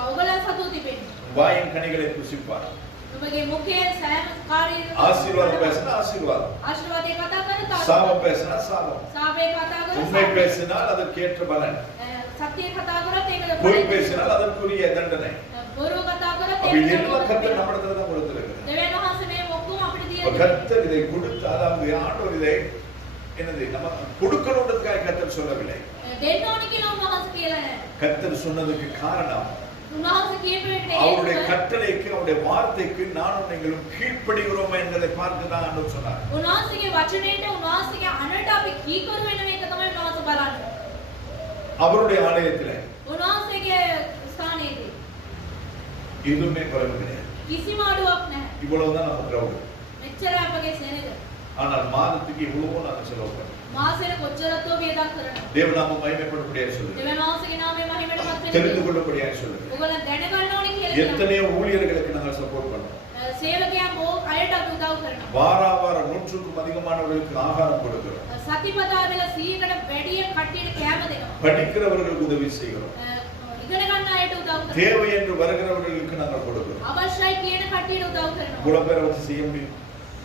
ඔයගොල්ලන් සතු තිබෙන්නේ. வாயின் கனிகளை புசிப்பார். ඔබගේ මුඛයේ සෑම කාර්යයක ஆசீர்வாதம் பேசினா ஆசீர்வாதம், ආශිර්වාදය කතා කරන சாபம் பேசினா சாபம், සාපය කතා කරන உண்மை பேசினால் அதற்கேற்ற பலன், සත්‍ය කතා කරත් ඒකට பொய் பேசினால் அதற்குரிய தண்டனை. බොරුව කතා කරත් அப்ப ඒකට எல்லாம் கர்த்தர் நம்மிடத்துல தான் கொடுத்திருக்கிறார். දෙවියන් වහන්සේ මේ ඔක්කොම අපිට அப்ப දීලා கர்த்தர் இதை கொடுத்து, அதாவது ஆண்டவர் இதை என்னது நம்ம கொடுக்கணுன்றதுக்காக கர்த்தர் சொல்லவில்லை. දෙන්න ඕනේ කියලා උන්වහන්සේ කියලා නැහැ. கர்த்தர் சொன்னதுக்கு காரணம் උන්වහන්සේ කියපු එකට அவருடைய கட்டளைக்கு, அவருடைய வார்த்தைக்கு நானும் நீங்களும் கீழ்ப்படுகிறோம் என்பதை பார்த்து தான் ஆண்டவர் சொன்னார். උන්වහන්සේගේ වචනයට උන්වහන්සේගේ අනට අපි කීකරු වෙන මේක තමයි උන්වහන්සේ බලන්නේ. அவருடைய ஆலயத்திலே උන්වහන්සේගේ ස්ථානයේදී எதுவுமே குறைவு கிடையாது. කිසිම අඩුවක් නැහැ. இவ்வளவுதான் நம்ம கிரௌடு. මෙච්චර අපගේ සෙනඟ. ஆனால் மாதத்துக்கு இவ்வளவோ நாங்கள் செலவு பண்ணுறோம். මාසෙට කොච්චරත්ව වියදම් කරනවා. தேவநாமம் மகிமைப்படும்படியாக சொல்லுங்க. දෙවියන් වහන්සේගේ නාමය මහිමටපත් වෙන්න. தெரிந்து கொள்ளும்படியாக சொல்லுங்க. ඔයගොල්ලන් දැනගන්න ඕනේ කියලා. எத்தனையோ ஊழியர்களுக்கு நாங்கள் சப்போர்ட் பண்றோம். සේවකයන් බොහෝ අයට අපි උදව් කරනවා. வாராவாரம் 100க்கும் அதிகமானவர்களுக்கு ஆகாரம் கொடுக்கிறோம். සතිපතාවල 100කට වැඩිය කට්ටියට කෑම දෙනවා. படிக்கிறவர்களுக்கு உதவி செய்கிறோம். ඉගෙන ගන්න අයට උදව් කරනවා. தேவை என்று வருகிறவர்களுக்கு நாங்கள் கொடுக்கிறோம். අවශ්‍යයි කියන කට්ටියට උදව් කරනවා. இவ்வளவு பேரை வச்சு செய்ய முடியும்?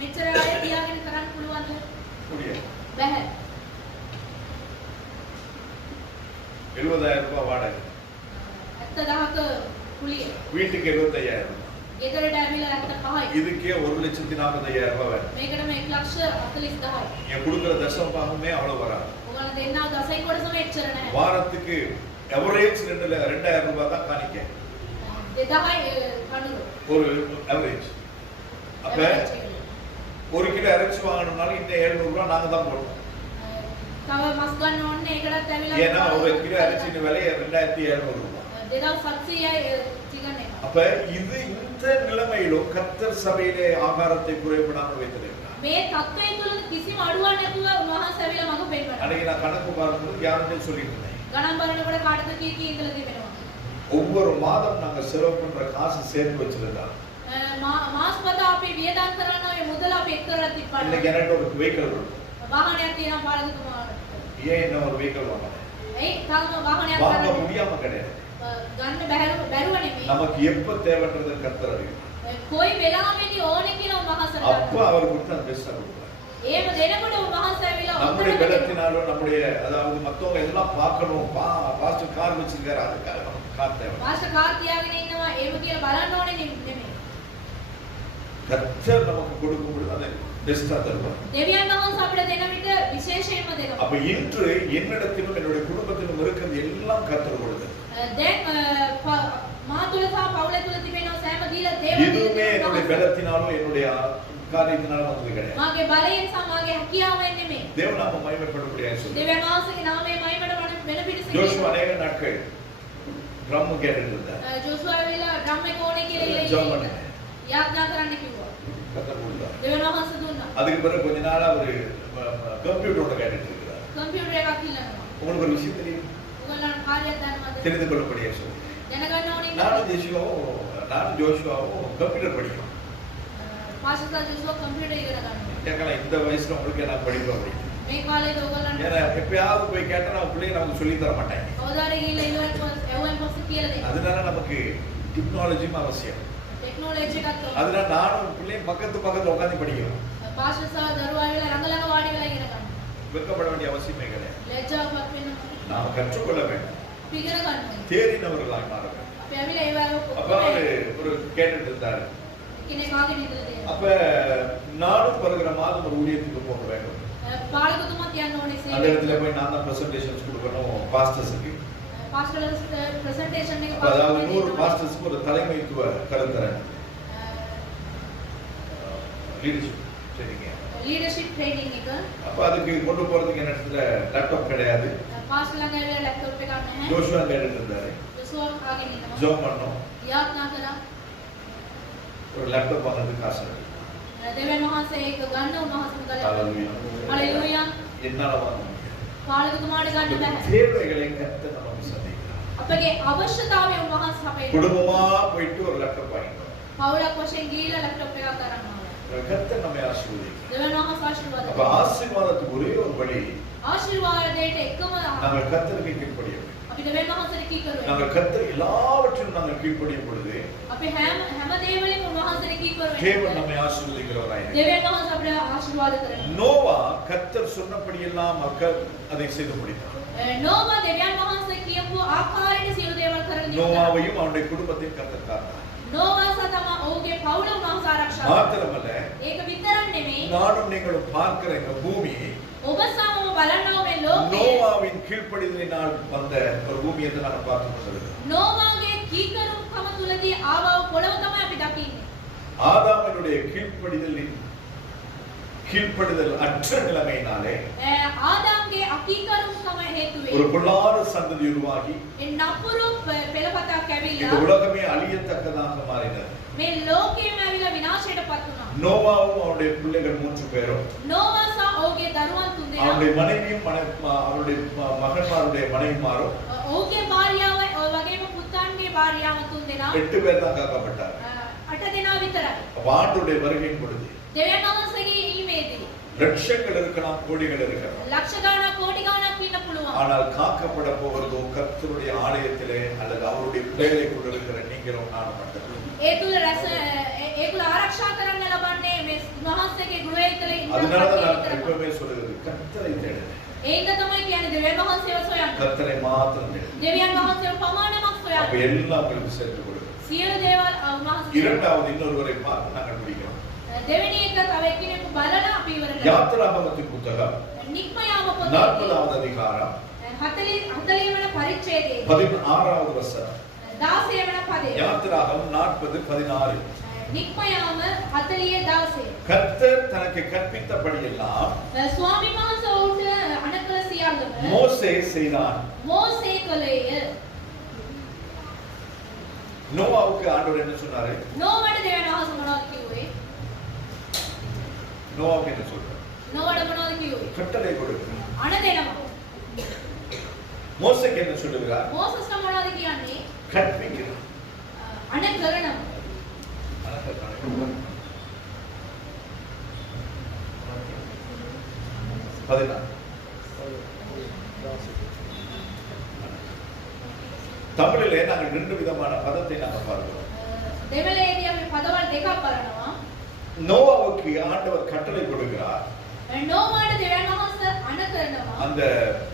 මෙච්චර අය තියාගෙන කරන්න පුළුවන්ද? முடியாது. බැහැ. 70,000 ரூபாய் வாடகை, 70000ක කුලිය. வீட்டுக்கு 75,000 ரூபாய். ගෙදරට ඇවිල්ලා 75යි. இதுக்கே 1,40,40,000 ரூபாய் வேணும். මේකටම 1,40,000යි. நீங்க கொடுக்கிற தசம பாகமே அவ்வளவு வராது. ඔයාලා දෙන්නා දසයි කොටසම එච්චර නැහැ. வாரத்துக்கு எவரேஜ் 2,000 ரூபாய் தான் காணிக்க. 2000යි කණුරු. ஒரு எவரேஜ். அப்ப ஒரு கிலோ இறைச்சி வாங்கணும்னாலும் இந்த 700 ரூபாய் நாங்க தான் போடுவோம். තව මස් ගන්න ඕනේ ඒකටත් ඇවිල්ලා ஏன்னா ஒரு கிலோ இறைச்சியின் விலை 2700 ரூபாய். 2700යි chicken එක. அப்ப இது இந்த நிலைமையிலும் கர்த்தர் சபையிலே ஆகாரத்தை குறைபடாமல் வைத்திருக்கிறார். මේ තත්ත්වය තුළ කිසිම අඩුවක් නැතුව උන්වහන්සේ ඇවිල්ලා මඟ පෙන්වනවා. அன்னைக்கு நான் கணக்கு பார்க்கும்போது யாருமே சொல்லியிருந்தேன், ගණන් බලනකොට කාටද කී කී ඉඳලා තිබෙනවා. ஒவ்வொரு மாதம் நாங்க செலவு பண்ற காசு சேர்த்து வச்சிருந்தா මාස්පත අපි වියදම් කරන ඔය මුදල අපි එක් කරලා තිබ්බා. இன்னைக்கு எனக்கு ஒரு வெஹிக்கிள் இருக்கு. වාහනයක් තියෙනවා පාලකතුමාට. ஏன் என்ன ஒரு வெஹிக்கிள் வாங்கணும்? ඒ තාම වාහනයක් வாங்க ගන්න முடியாம கிடையாது. ගන්න බැරුව නෙමෙයි. நமக்கு எப்ப தேவைன்றது கர்த்தர் அறியும். කොයි වෙලාවෙදී ඕනේ කියලා උන්වහන්සේ அப்ப அவர் கொடுத்த அந்த பெஸ்டா கொடுப்பார். ඒව දෙනකොට උන්වහන්සේ ඇවිල්ලා நம்முடைய பலத்தினாலும் நம்முடைய அதாவது மத்தவங்க எல்லாம் பார்க்கணும், பாஸ்டர் கார் வச்சிருக்காரு, அதுக்காக நமக்கு கார் தேவை. මාස්ටර් කාර් තියාගෙන ඉන්නවා ඒව කියලා බලන්න ඕනේ නෙමෙයි. கர்த்தர் நமக்கு கொடுக்கும் பொழுது அதை பெஸ்டா தருவார். දෙවියන් වහන්සේ අපිට දෙන විට විශේෂයෙන්ම දෙනවා. அப்ப இன்று என்னிடத்திலும் என்னுடைய குடும்பத்திலும் இருக்கிறது எல்லாம் கர்த்தர் கொடுத்தது. දැන් මා තුල සහ පවුල තුල තිබෙනවා සෑම දීලා எதுவுமே என்னுடைய දේව பலத்தினாலும் என்னுடைய காரியத்தினாலும் வந்தது கிடையாது. මාගේ බලයෙන් සහ මාගේ හැකියාවෙන් නෙමෙයි. தேவநாமம் மகிமைப்படும்படியாக சொல்லி දෙවියන් වහන්සේගේ නාමයේ මහිමට වෙන පිණිස ஜோஷுவா அநேக நாட்கள் ட்ரம் கேட்டுட்டு இருந்தார். ජෝෂුවා ඇවිල්ලා ඩ්‍රම් එක ඕනේ කියලා ஜெபம் යාඥා කරන්න කිව්වා. கர்த்தர் கொடுத்தார். දෙවියන් වහන්සේ දුන්නා. அதுக்கு பிறகு கொஞ்ச நாளா அவரு கம்ப்யூட்டர் ஒன்று கேட்டுட்டு இருக்கிறார். කම්පියුටර් එකක් ඉල්ලනවා. உங்களுக்கு ஒரு விஷயம் தெரியும், ඔයගොල්ලන් කාර්යයක් දන්නවද? தெரிந்து கொள்ளப்படியாக சொல்லி දැනගන්න ඕනේ. நானும் ஜோஷுவாவும் கம்ப்யூட்டர் படிக்கிறோம். පාසල් ජෝෂුවා කම්පියුටර් ඉගෙන ගන්නවා. கேட்கலாம், இந்த வயசுல உங்களுக்கு நான் படிப்பேன் அப்படின்னு. මේ කාලේදී ඔයගොල්ලන් ஏன்னா எப்பயாவது போய் கேட்டா நம்ம பிள்ளைங்க நமக்கு சொல்லி தர மாட்டாங்க. අවදාරේ ගිහිල්ලා එවුවන් පස්සේ කියලා දෙන්න. அதனால நமக்கு டெக்னாலஜியும் அவசியம். ටෙක්නොලොජි එකක් ඕනේ. அதனால நானும் பிள்ளைங்க பக்கத்துல உட்காந்து படிக்கிறோம். පාසල් සහ දරුවා ඇවිල්ලා ළඟ ළඟ වාඩි වෙලා ඉගෙන ගන්නවා. வெட்கப்பட வேண்டிய அவசியமே கிடையாது. ලැජ්ජාවක් වෙනවා. நாம் கற்றுக்கொள்ள வேண்டும், අපි ඉගෙන ගන්නවා. தேறினவர்களாய் மாற வேண்டும். අපි ඇවිල්ලා ඒවා அப்ப அவரு ஒரு கேட்டுட்டு இருந்தாரு. කෙනෙක් ආගෙන ඉඳලා තියෙනවා. அப்ப நானும் வருகிற மாதம் ஒரு ஊழியத்துக்கு போக வேண்டும். පාලකතුමා කියන්න ඕනේ அந்த සේවය. இடத்துல போய் நான் தான் பிரசன்டேஷன்ஸ் கொடுக்கணும் பாஸ்டர்ஸ்க்கு. පාස්ටර්ස් ප්‍රසන්ටේෂන් එක அப்ப அதாவது 100 பாஸ்டர்ஸ்க்கு ஒரு தலைமைத்துவ கருத்தரங்கு, லீடர்ஷிப் ட்ரைனிங். ලීඩර්ෂිප් ට්‍රේනින් එක. அப்ப அதுக்கு கொண்டு போறதுக்கு என்ன இடத்துல லேப்டாப் கிடையாது. පාස්ටර් ළඟ ඇවිල්ලා ලැප්ටොප් එකක් නැහැ. ஜோஷுவா கேட்டுட்டு இருந்தாரு. ජෝෂුවා ආගෙන ඉන්නවා. ஜோம் பண்ணோம். යාඥා කළා. ஒரு லேப்டாப் வாங்குறதுக்கு காசு இல்லை. දෙවියන් වහන්සේ ඒක ගන්න උන්වහන්සේ මුදල්. ஹalleluya. හalleluya. என்னால வாங்க முடியாது. පාලකතුමාට ගන්න බෑ. தேவைகளை கர்த்தர் நமக்கு சந்திக்கிறார். අපගේ අවශ්‍යතාවය උන්වහන්සේ අපේ குடும்பமா போயிட்டு ஒரு லேப்டாப் வாங்கிட்டோம். පවුලක් වශයෙන් ගිහිල්ලා ලැප්ටොප් එකක් අරන් ආවා. கர்த்தர் நம்மை ஆசீர்வதிக்கிறார். දෙවියන් වහන්සේ ආශිර්වාද அப்ப කරනවා. ஆசீர்வாதத்துக்கு ஒரே ஒரு வழி, ආශිර්වාදයට එකම நாங்கள் கர்த்தருக்கு கீழ்ப்படிய வேண்டும். අපි දෙවියන් වහන්සේට කීකරුවා. நாங்கள் கர்த்தர் எல்லாவற்றிலும் நாங்கள் கீழ்ப்படியும் பொழுது අපි හැම දේවලෙම උන්වහන්සේට කීකරුවා. தேவன் நம்மை ஆசீர்வதிக்கிறவராய் இருக்கிறார். දෙවියන් වහන්සේ අපිට ආශිර්වාද කරනවා. நோவா கர்த்தர் சொன்னபடியெல்லாம் மக்கள் அதை செய்து முடித்தார். නෝවා දෙවියන් වහන්සේ කියපු ආකාරයට සියලු දේවල් කරගෙන ඉන්නවා. நோவாவையும் அவனுடைய குடும்பத்தையும் கர்த்தர் காத்தார். නෝවා සහ තමා ඔහුගේ පවුල උන්වහන්සේ ආරක්ෂා කළා. மாத்திரமல்ல, ඒක විතරක් නෙමෙයි. நானும் நீங்களும் பார்க்கிற இந்த பூமி ඔබ සමම බලනවා මේ ලෝකේ நோவாவின் கீழ்ப்படிதலினால் வந்த ஒரு பூமி என்று நாங்கள் பார்த்து கொண்டிருக்கிறோம். නෝවාගේ කීකරුකම තුලදී ආවව පොළව තමයි අපි දකින්නේ. ஆதாமினுடைய கீழ்ப்படிதல் அற்ற நிலைமையினாலே ආදාම්ගේ අකීකරුකම හේතුවෙන් ஒரு பொல்லாத சந்ததி உருவாகி ඒ නපුරු පෙළපතක් இந்த ඇවිල්ලා உலகமே அழியத்தக்கதாக மாறினது. මේ ලෝකයේම ඇවිල්ලා විනාශයටපත් වුණා. நோவாவும் அவருடைய பிள்ளைகள் 3 பேரும், නෝවා සහ ඔහුගේ දරුවන් 3 දෙනා, அவருடைய மனைவியும் அவருடைய மகன்மாருடைய மனைவிமாரும் ඔහුගේ භාර්යාවයි ඔය වගේම පුතන්ගේ භාර්යාව 3 දෙනා 8 பேர் தான் காக்கப்பட்டார். 8 දෙනා විතරයි. அப்ப ஆண்டுடைய வருகையின் பொழுது දෙවියන් වහන්සේගේ ඊමේදී லட்சங்கள் இருக்கலாம், கோடிகள் இருக்கலாம், ලක්ෂ ගණනක් கோடி ගණනක් ඉන්න පුළුවන්. ஆனால் காக்கப்பட போவதோ கர்த்தருடைய ஆலயத்திலே அல்லது அவருடைய பிள்ளைகளை கொண்டிருக்கிற நீங்களும் நானும் மட்டும். ඒ තුල රස ඒගොල්ලෝ ආරක්ෂා කරන්න ලබන්නේ මේ වහන්සේගේ ගෘහය තුළ ඉන්න அதனாலதான் நான் කට්ටිය විතරයි. எப்பவுமே சொல்லுகிறது, கர்த்தரை தேடுங்க. ඒක තමයි කියන්නේ දෙවියන් වහන්සේව සොයන්න. கர்த்தரை மாத்திரம் தேடுங்க. දෙවියන් වහන්සේව පමණක් அப்ப සොයන්න. எல்லாம் உங்களுக்கு சேர்த்து கொடுக்கும். සියලු දේවල් උන්වහන්සේ. இரண்டாவது இன்னொருவரை பார்த்து நாங்கள் முடிக்கிறோம். දෙවෙනි එක තව එක්කෙනෙකු බලලා අපි ඉවර කරනවා. யாத்திராகமத்தின் புத்தகம் නික්මයාම පොතේ 40வது அதிகாரம் 40 වෙනි පරිච්ඡේදයේ 16வது வசனம். 16 වෙනි පදයේ யாத்திராகம் 40:16. නික්මයාම 40 16. கர்த்தர் தனக்கு கற்பித்தபடியெல்லாம் ස්වාමීන් වහන්සේ ඔවුන්ට අනකල සියල්ලම மோசே செய்தான். මෝසේ කළේය. நோவாவுக்கு ஆண்டவர் என்ன சொன்னாரு? නෝවට දෙවියන් වහන්සේ මොනවද කිව්වේ? நோவாவுக்கு என்ன சொல்றாரு? නෝවට මොනවද කිව්වේ? கட்டளை கொடுக்கிறார். අණ දෙනවා. மோசேக்கு என்ன சொல்லுகிறார்? මෝසස්ට මොනවද කියන්නේ? கற்பிக்கிறார். අණ කරනවා. 16 தமிழிலே நாங்கள் ரெண்டு விதமான பதத்தை நாங்கள் பார்க்கிறோம். දෙමළේදී අපි පදවල් දෙකක් බලනවා. நோவாவுக்கு ஆண்டவர் கட்டளை கொடுக்கிறார். නෝවාට දෙවියන් වහන්සේ අණ කරනවා. அந்த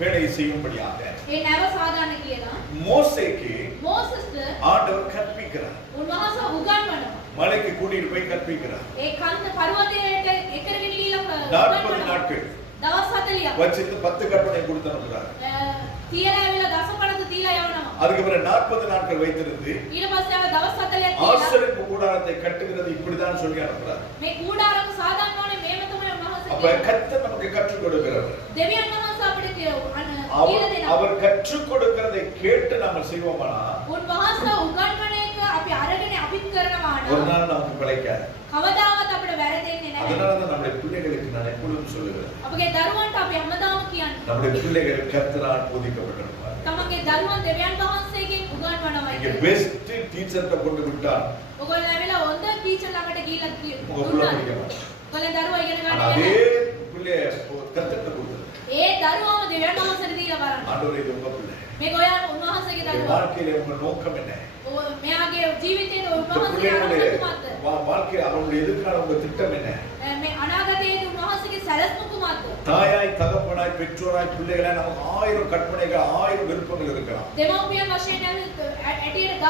வேலையை செய்யும்படியாக. ඒ නැව සාදාන්න කියලා. மோசேக்கு මෝසස්ට ஆண்டவர் கற்பிக்கிறார். උන්වහන්සේ උගන්වනවා. மலைக்கு கூட்டிட்டு போய் கற்பிக்கிறார். ඒ කන්ද පර්වතයට එකරගෙන ගිහිල්ලා 40 நாட்கள் දවස් 40ක් வச்சிட்டு 10 கற்பனை கொடுத்து அனுப்புறார். තියලා ඇවිල්ලා දසපණත තියලා යවනවා. அதுக்கு பிறகு 40 நாட்கள் வைத்திருந்து ඊට පස්සේ ආව දවස් 40ක් තියලා ஆசரிப்பு கூடாரத்தை கட்டுகிறது இப்படிதான் சொல்லி அனுப்புறார். මේ කූඩාරම සාදන්න ඕනේ මේව තමයි அப்ப උන්වහන්සේ கர்த்தர் நமக்கு கற்றுக் கொடுக்கிறவர். දෙවියන් වහන්සේ අපිට කියලා දෙනවා. அவர் கற்றுக் கொடுக்கிறதை கேட்டு நாம செய்வோமானா උන්වහන්සේ උගන්වන එක අපි අරගෙන අපිත් කරනවා ஒரு නම් நாள் நமக்கு பிழைக்காது. කවදාවත් අපිට වැරදෙන්නේ නැහැ. அதனால தான் நம்முடைய பிள்ளைகளுக்கு நான் எப்பொழுதும் சொல்லுகிறேன். අපගේ දරුවන්ට අපි හැමදාම කියන්නේ நம்முடைய பிள்ளைகள் கர்த்தரால் போதிக்கப்பட்டிருப்பார். තමන්ගේ දරුවන් දෙවියන් වහන්සේගෙන් උගන්වනවා நீங்க කියන්නේ. பெஸ்ட் டீச்சர்ட்ட கொண்டு விட்டா ඔයගොල්ලෝ ඇවිල්ලා හොඳ ටීචර් ළඟට ගිහිල්ලා உங்க பிள்ளை படிக்க மாட்டாங்க. ඔයගොල්ලෝ දරුවා ඉගෙන ஆனா ගන්න அதே යනවා. பிள்ளைய கர்த்தர்ட்ட கொடுத்து ඒ දරුවම දෙවියන් වහන්සේට දීලා බලන්න. ஆண்டவரே இது உங்க பிள்ளை. මේක ඔයා උන්වහන්සේගේ உங்க දරුවා. வாழ்க்கையில உங்க நோக்கம் என்ன? මෙයාගේ ජීවිතයේ இந்த උන්වහන්සේ பிள்ளைகளுடைய අරමුණු කුමක්ද? வாழ்க்கையில அவங்களுடைய எதிர்கால உங்க திட்டம் என்ன? මේ අනාගතයේදී උන්වහන්සේගේ සැලසුම කුමක්ද? தாயாய் தகப்பனாய் பெற்றோராய் பிள்ளைகளாய் நமக்கு 1000 கற்பனைகள் 1000 விருப்பங்கள் இருக்கலாம். දෙමව්පියන් වශයෙන් ඇටියට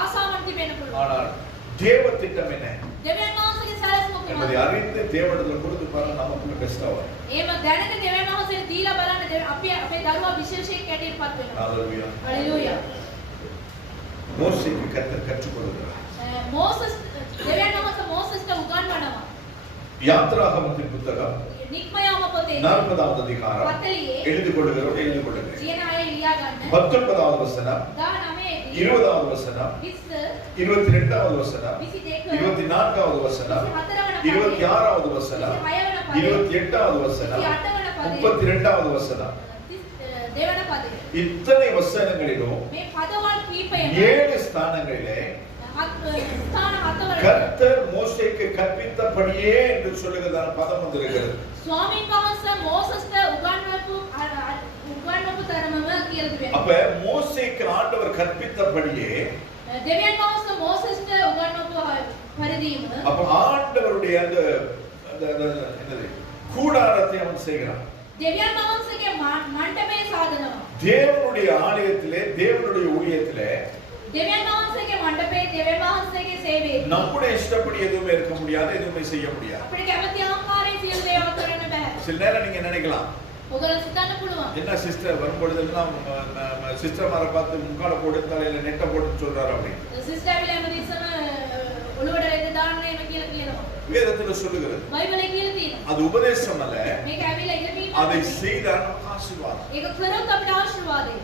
ආසාවන් තිබෙන්න පුළුවන්. ஆனால் தேவ திட்டம் என்ன දෙවියන් වහන්සේගේ සැලසුම என்பதை කුමක්ද? அறிந்து தேவனிடத்துல கொடுத்து பாருங்க நமக்கு பெஸ்டா வரும். එහෙම දැනගෙන දෙවියන් වහන්සේට දීලා බලන්න අපි අපේ දරුවා විශේෂයෙන් ඇටියටපත් වෙනවා. ஹalleluya. හalleluya. மோசேக்கு கர்த்தர் கற்றுக் கொடுக்கிறார். මෝසස් දෙවියන් වහන්සේ මෝසස්ට උගන්වනවා. யாத்ராகமத்தின் புத்தகம் නික්මයාම පොතේ 40வது அதிகாரம் 40 எழுதி கொள்ளுகிறோம் எழுதி கொள்ளுங்க. කියන අය ලියා ගන්න. 19வது வசனம் 19 20வது வசனம் 20 22வது வசனம் 22 24வது வசனம் 26வது வசனம் 28வது வசனம் 32வது வசனம் දෙවන පදය. இத்தனை வசனங்களிலும் මේ පදවල් කීපයම 7 ஸ்தானங்களிலே ස්ථාන හතවල கர்த்தர் மோசேக்கு கற்பித்தபடியே என்று சொல்லுகிறதான பதம் வந்திருக்கிறது. ස්වාමීන් වහන්සේ මෝසස්ට උගන්වපු තරමම කියලා තිබෙනවා. அப்ப மோசேக்கு ஆண்டவர் கற்பித்தபடியே දෙවියන් වහන්සේ මෝසස්ට උගන්වපු පරිදිම அப்ப ஆண்டவருடைய அந்த என்னது கூடாரத்தை அவன் செய்கிறான். දෙවියන් වහන්සේගේ මණ්ඩපය සාදනවා. தேவனுடைய ஆலயத்திலே தேவனுடைய ஊழியத்திலே දෙවියන් වහන්සේගේ මණ්ඩපයේ දෙවියන් වහන්සේගේ සේවයේ நம்முடைய இஷ்டப்படி எதுவுமே இருக்க முடியாது, எதுவுமே செய்ய முடியாது. අපිට කැමති ආකාරයෙන් සියලු දේවල් කරන්න බෑ. சில நேரம் நீங்க நினைக்கலாம், ඔයගොල්ලෝ සිතන්න පුළුවන්. என்ன சிஸ்டர் வரும்பொழுதெல்லாம் சிஸ்டர் மாரை பார்த்து முக்கால போட்டு தலையில நெட்டை போட்டு சொல்றாரு அப்படின்னு. සිස්ටර් ඇවිල්ලා හැමදෙස්සම ඔළුවට රෙද්ද දාන්න එහෙම කියලා කියනවා. வேதத்துல சொல்லுகிறது. බයිබලයේ කියලා තියෙනවා. அது உபதேசம் அல்ல, මේක ඇවිල්ලා ඉඳපින් அதை செய்தால் நமக்கு ஆசீர்வாதம். ඒක කරොත් අපිට ආශිර්වාදයි.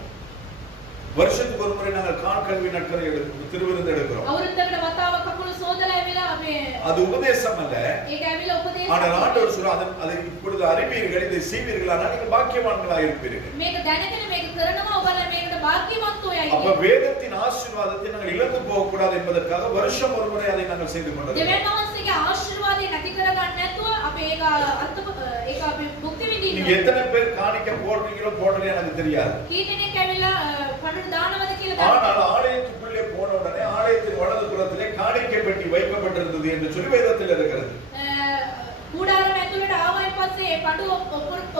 வருஷத்துக்கு ஒரு முறை நாங்கள் கால் கல்வி நட்கரை திருவிருந்து எடுக்கிறோம். අවුරුද්දකට වතාවක් කකුල සෝදලා ඇවිල්ලා මේ அது உபதேசம் அல்ல, ඒක ඇවිල්ලා උපදේශ ஆனால் ஆண்டவர் சொல்றார் அதை இப்பொழுது அறிவீர்கள், இதை செய்வீர்களானால் நீங்கள் பாக்கியவான்களாக இருப்பீர்கள். මේක දැනගෙන මේක කරනවා ඔබලා මේකට වාක්‍යවන්තෝ යයි. அப்ப வேதத்தின் ஆசீர்வாதத்தை நாங்கள் இழந்து போக கூடாது என்பதற்காக வருஷம் ஒரு முறை அதை நாங்கள் செய்து கொண்டிருக்கிறோம். දෙවියන් වහන්සේගේ ආශිර්වාදය නැති කර ගන්න නැතුව අපි ඒක අපි භුක්ති நீங்க විඳින්න. எத்தனை பேர் காணிக்க போடுறீங்களோ போடலையோ எனக்கு தெரியாது. කීටෙනෙක් ඇවිල්ලා පඬුරු දානවද කියලා ஆனால் ஆலயத்துக்குள்ளே போன உடனே ஆலயத்தின் வலது புறத்திலே காணிக்கை பெட்டி வைக்கப்பட்டிருந்தது என்று சொல்லி வேதத்தில் இருக்கிறது. කූඩාරම ඇතුළට ආවයින් පස්සේ ඒ පඬුව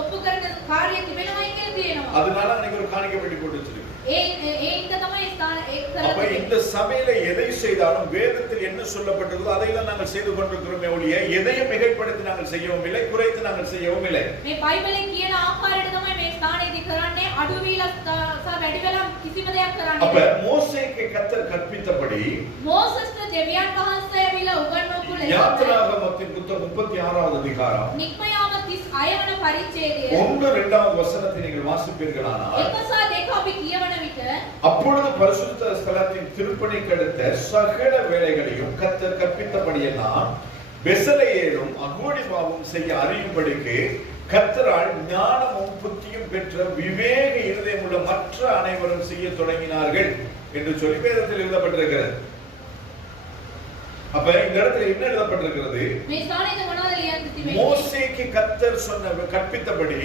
ඔප්පු කරන කාර්යය තිබෙනවයි කියලා තියෙනවා. அதனால அன்னைக்கு ஒரு காணிக்கை பெட்டி போட்டு வச்சிருக்கு. ඒින්ද තමයි ස්ථාන ඒක කරලා அப்ப இந்த තිබෙන්නේ. சபையில எதை செய்தாலும் வேதத்தில் என்ன சொல்லப்பட்டிருக்கோ அதையெல்லாம் நாங்கள் செய்து கொண்டிருக்கிறோமே ஒழிய எதையும் மிகைப்படுத்தி நாங்கள் செய்யவும் இல்லை, குறைத்து நாங்கள் செய்யவும் இல்லை. මේ බයිබලේ කියන ආකාරයට තමයි මේ ස්ථානයේදී කරන්නේ. අඩු වීලා සහ වැඩි වෙලා කිසිම දෙයක් කරන්නේ அப்ப නැහැ. மோசேக்கு கர்த்தர் கற்பித்தபடி මෝසස්ට දෙවියන් වහන්සේ ඇවිල්ලා උගන්වපු ලෙස யாத்திராகமத்தின் புத்தகம் 36வது அதிகாரம் නික්මයාම 36 වන පරිච්ඡේදය 1-2வது வசனத்தை நீங்கள் வாசிப்பீர்களானால் 1 සහ 2 අපි කියවන විට அப்பொழுது பரிசுத்த ஸ்தலத்தின் திருப்பணிக்கு அடுத்த சகல வேலைகளையும் கர்த்தர் கற்பித்தபடியெல்லாம் பெசலேயேலும் அகோனிபாவும் செய்ய அறியும்படிக்கு கர்த்தரால் ஞானமும் புத்தியும் பெற்ற விவேக இருதயமுள்ள மற்ற அனைவரும் செய்ய தொடங்கினார்கள் என்று சொல்லி வேதத்தில் எழுதப்பட்டிருக்கிறது. அப்ப இந்த இடத்துல என்ன எழுதப்பட்டிருக்கிறது? මේ ස්ථානයේ මොනවද ලියන්න තිබෙන්නේ? மோசேக்கு கர்த்தர் சொன்ன கற்பித்தபடி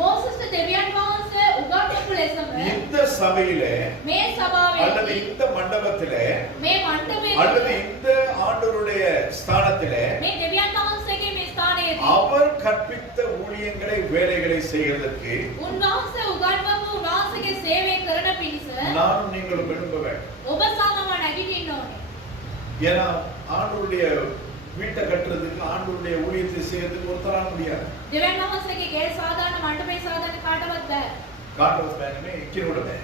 මෝසස්ට දෙවියන් වහන්සේ උගන්වපු ලෙසම இந்த சபையிலே මේ සභාවේ அல்லது இந்த மண்டபத்திலே මේ මණ්ඩපයේ அல்லது இந்த ஆண்டவருடைய ஸ்தானத்திலே මේ දෙවියන් වහන්සේගේ මේ ස්ථානයේදී அவர் கற்பித்த ஊழியங்களை வேலைகளை செய்வதற்கு උන්වහන්සේ උගන්වපු උන්වහන්සේගේ சேவை කරන පිණිස நானும் நீங்களும் விரும்ப வேண்டும். ඔබ සමම නැගිටින්න ඕනේ. ஏன்னா ஆண்டவருடைய வீட்டை கட்டுறதுக்கு ஆண்டவருடைய ஊழியத்தை செய்யறதுக்கு ஒருத்தரால முடியாது. දෙවියන් වහන්සේගේ ගේ සාදාන මණ්ඩපේ සාදාන කාටවත් බෑ. காட்டවත් வேணுமே எக்கினோடமே.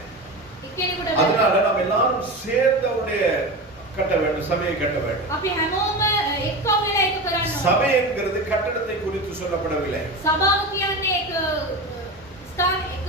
එක්කෙනෙකුට බෑ. அதனால நம்ம எல்லாரும் சேர்ந்து அவருடைய கட்ட வேண்டும், சபையை கட்ட வேண்டும். අපි හැමෝම එක්කව වෙලා ඒක කරන්න ඕනේ. சபை என்கிறது கட்டடத்தை குறித்து சொல்லப்படவில்லை. සභාව කියන්නේ ඒක ස්ථාන ඒක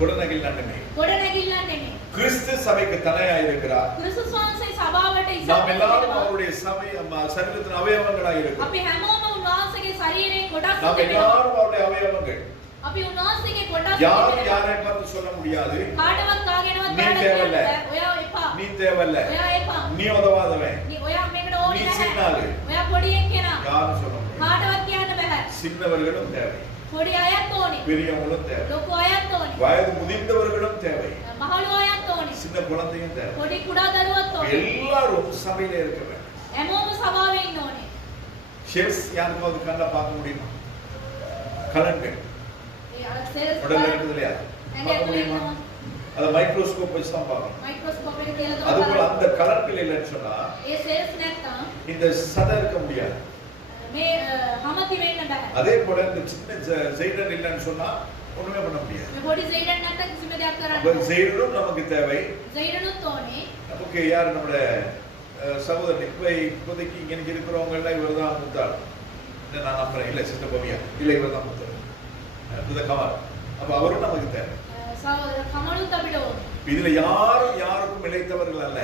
குடநகில் நன்மை. ගොඩනැගිල්ලක් නෙමෙයි. கிறிஸ்து சபைக்கு தலையாய் இருக்கிறார். ක්‍රිස්තුස් වහන්සේ සභාවට நாம் எல்லாரும் ඉස්සරහට அவருடைய சபை சரீரத்தின் அவயவங்களாய் இருக்கிறோம். අපි හැමෝම උන්වහන්සේගේ ශරීරයේ කොටස් நாம் තිබෙනවා. எல்லாரும் அவருடைய அவயவங்கள். අපි උන්වහන්සේගේ කොටස් யாரும் තිබෙනවා. யாரை பார்த்து சொல்ல முடியாது. කාටවත් කාගෙනවත් நீ බාර தேவையில்ல. දෙන්න බෑ. ඔයා එපා. நீ தேவையில்ல, ඔයා එපා. நீ உதவாதவன், ඔයා මේකට ඕනේ நீ නැහැ. சின்னாளு. ඔයා පොඩි එක්කෙනා. யாரும் சொல்ல முடியாது. කාටවත් කියන්න බෑ. சின்னவர்களும் தேவை, පොඩි අයත් ඕනේ. பெரியவங்களும் தேவை, ලොකු අයත් ඕනේ. வயது முதிர்ந்தவர்களும் தேவை, මහලු අයත් ඕනේ. சின்ன குழந்தையும் தேவை. පොඩි කුඩා දරුවත් ඕනේ. எல்லாரும் சபையில இருக்க வேண்டும். හැමෝම සභාවේ ඉන්න ඕනේ. ஷெல்ஸ் யாருக்காவது கண்ண பார்க்க முடியுமா? கலன்கள் ඒ අර සෙල්ස් உடல்ல இருக்குது இல்லையா? பார்க்க முடியுமா? அத மைக்ரோஸ்கோப் வச்சு தான் பார்க்கணும். මයික්‍රොස්කෝප් එකේ තියලා அது போல තමයි அந்த கலன்கள் இல்லைன்னு சொன்னா ඒ සෙල්ස් නැත්තම් இந்த சதை இருக்க முடியாது. මේ හමති වෙන්න බෑ. அதே போல இந்த சின்ன ஜெய்டன் இல்லைன்னு சொன்னா ஒண்ணுமே பண்ண முடியாது. මේ පොඩි සෙයිඩන් නැත්තම් කිසිම දෙයක් කරන්න அப்ப බෑ. ஜெய்டனும் நமக்கு தேவை. සෙයිඩනුත් ඕනේ. நமக்கு யார் நம்முடைய சகோதரன் இப்ப இப்போதைக்கு இங்க இருக்கிறவங்க எல்லாம் இவர்தான் முத்தாள். நான் நம்புறேன். இல்ல சிஸ்டர் பவியா இல்ல இவர்தான் முத்தாள். இந்த கமல். அப்ப அவரும் நமக்கு தேவை. සහෝදර කමලුත් අපිට ඕනේ. இதுல யாரும் யாருக்கும் இழைத்தவர்கள் அல்ல.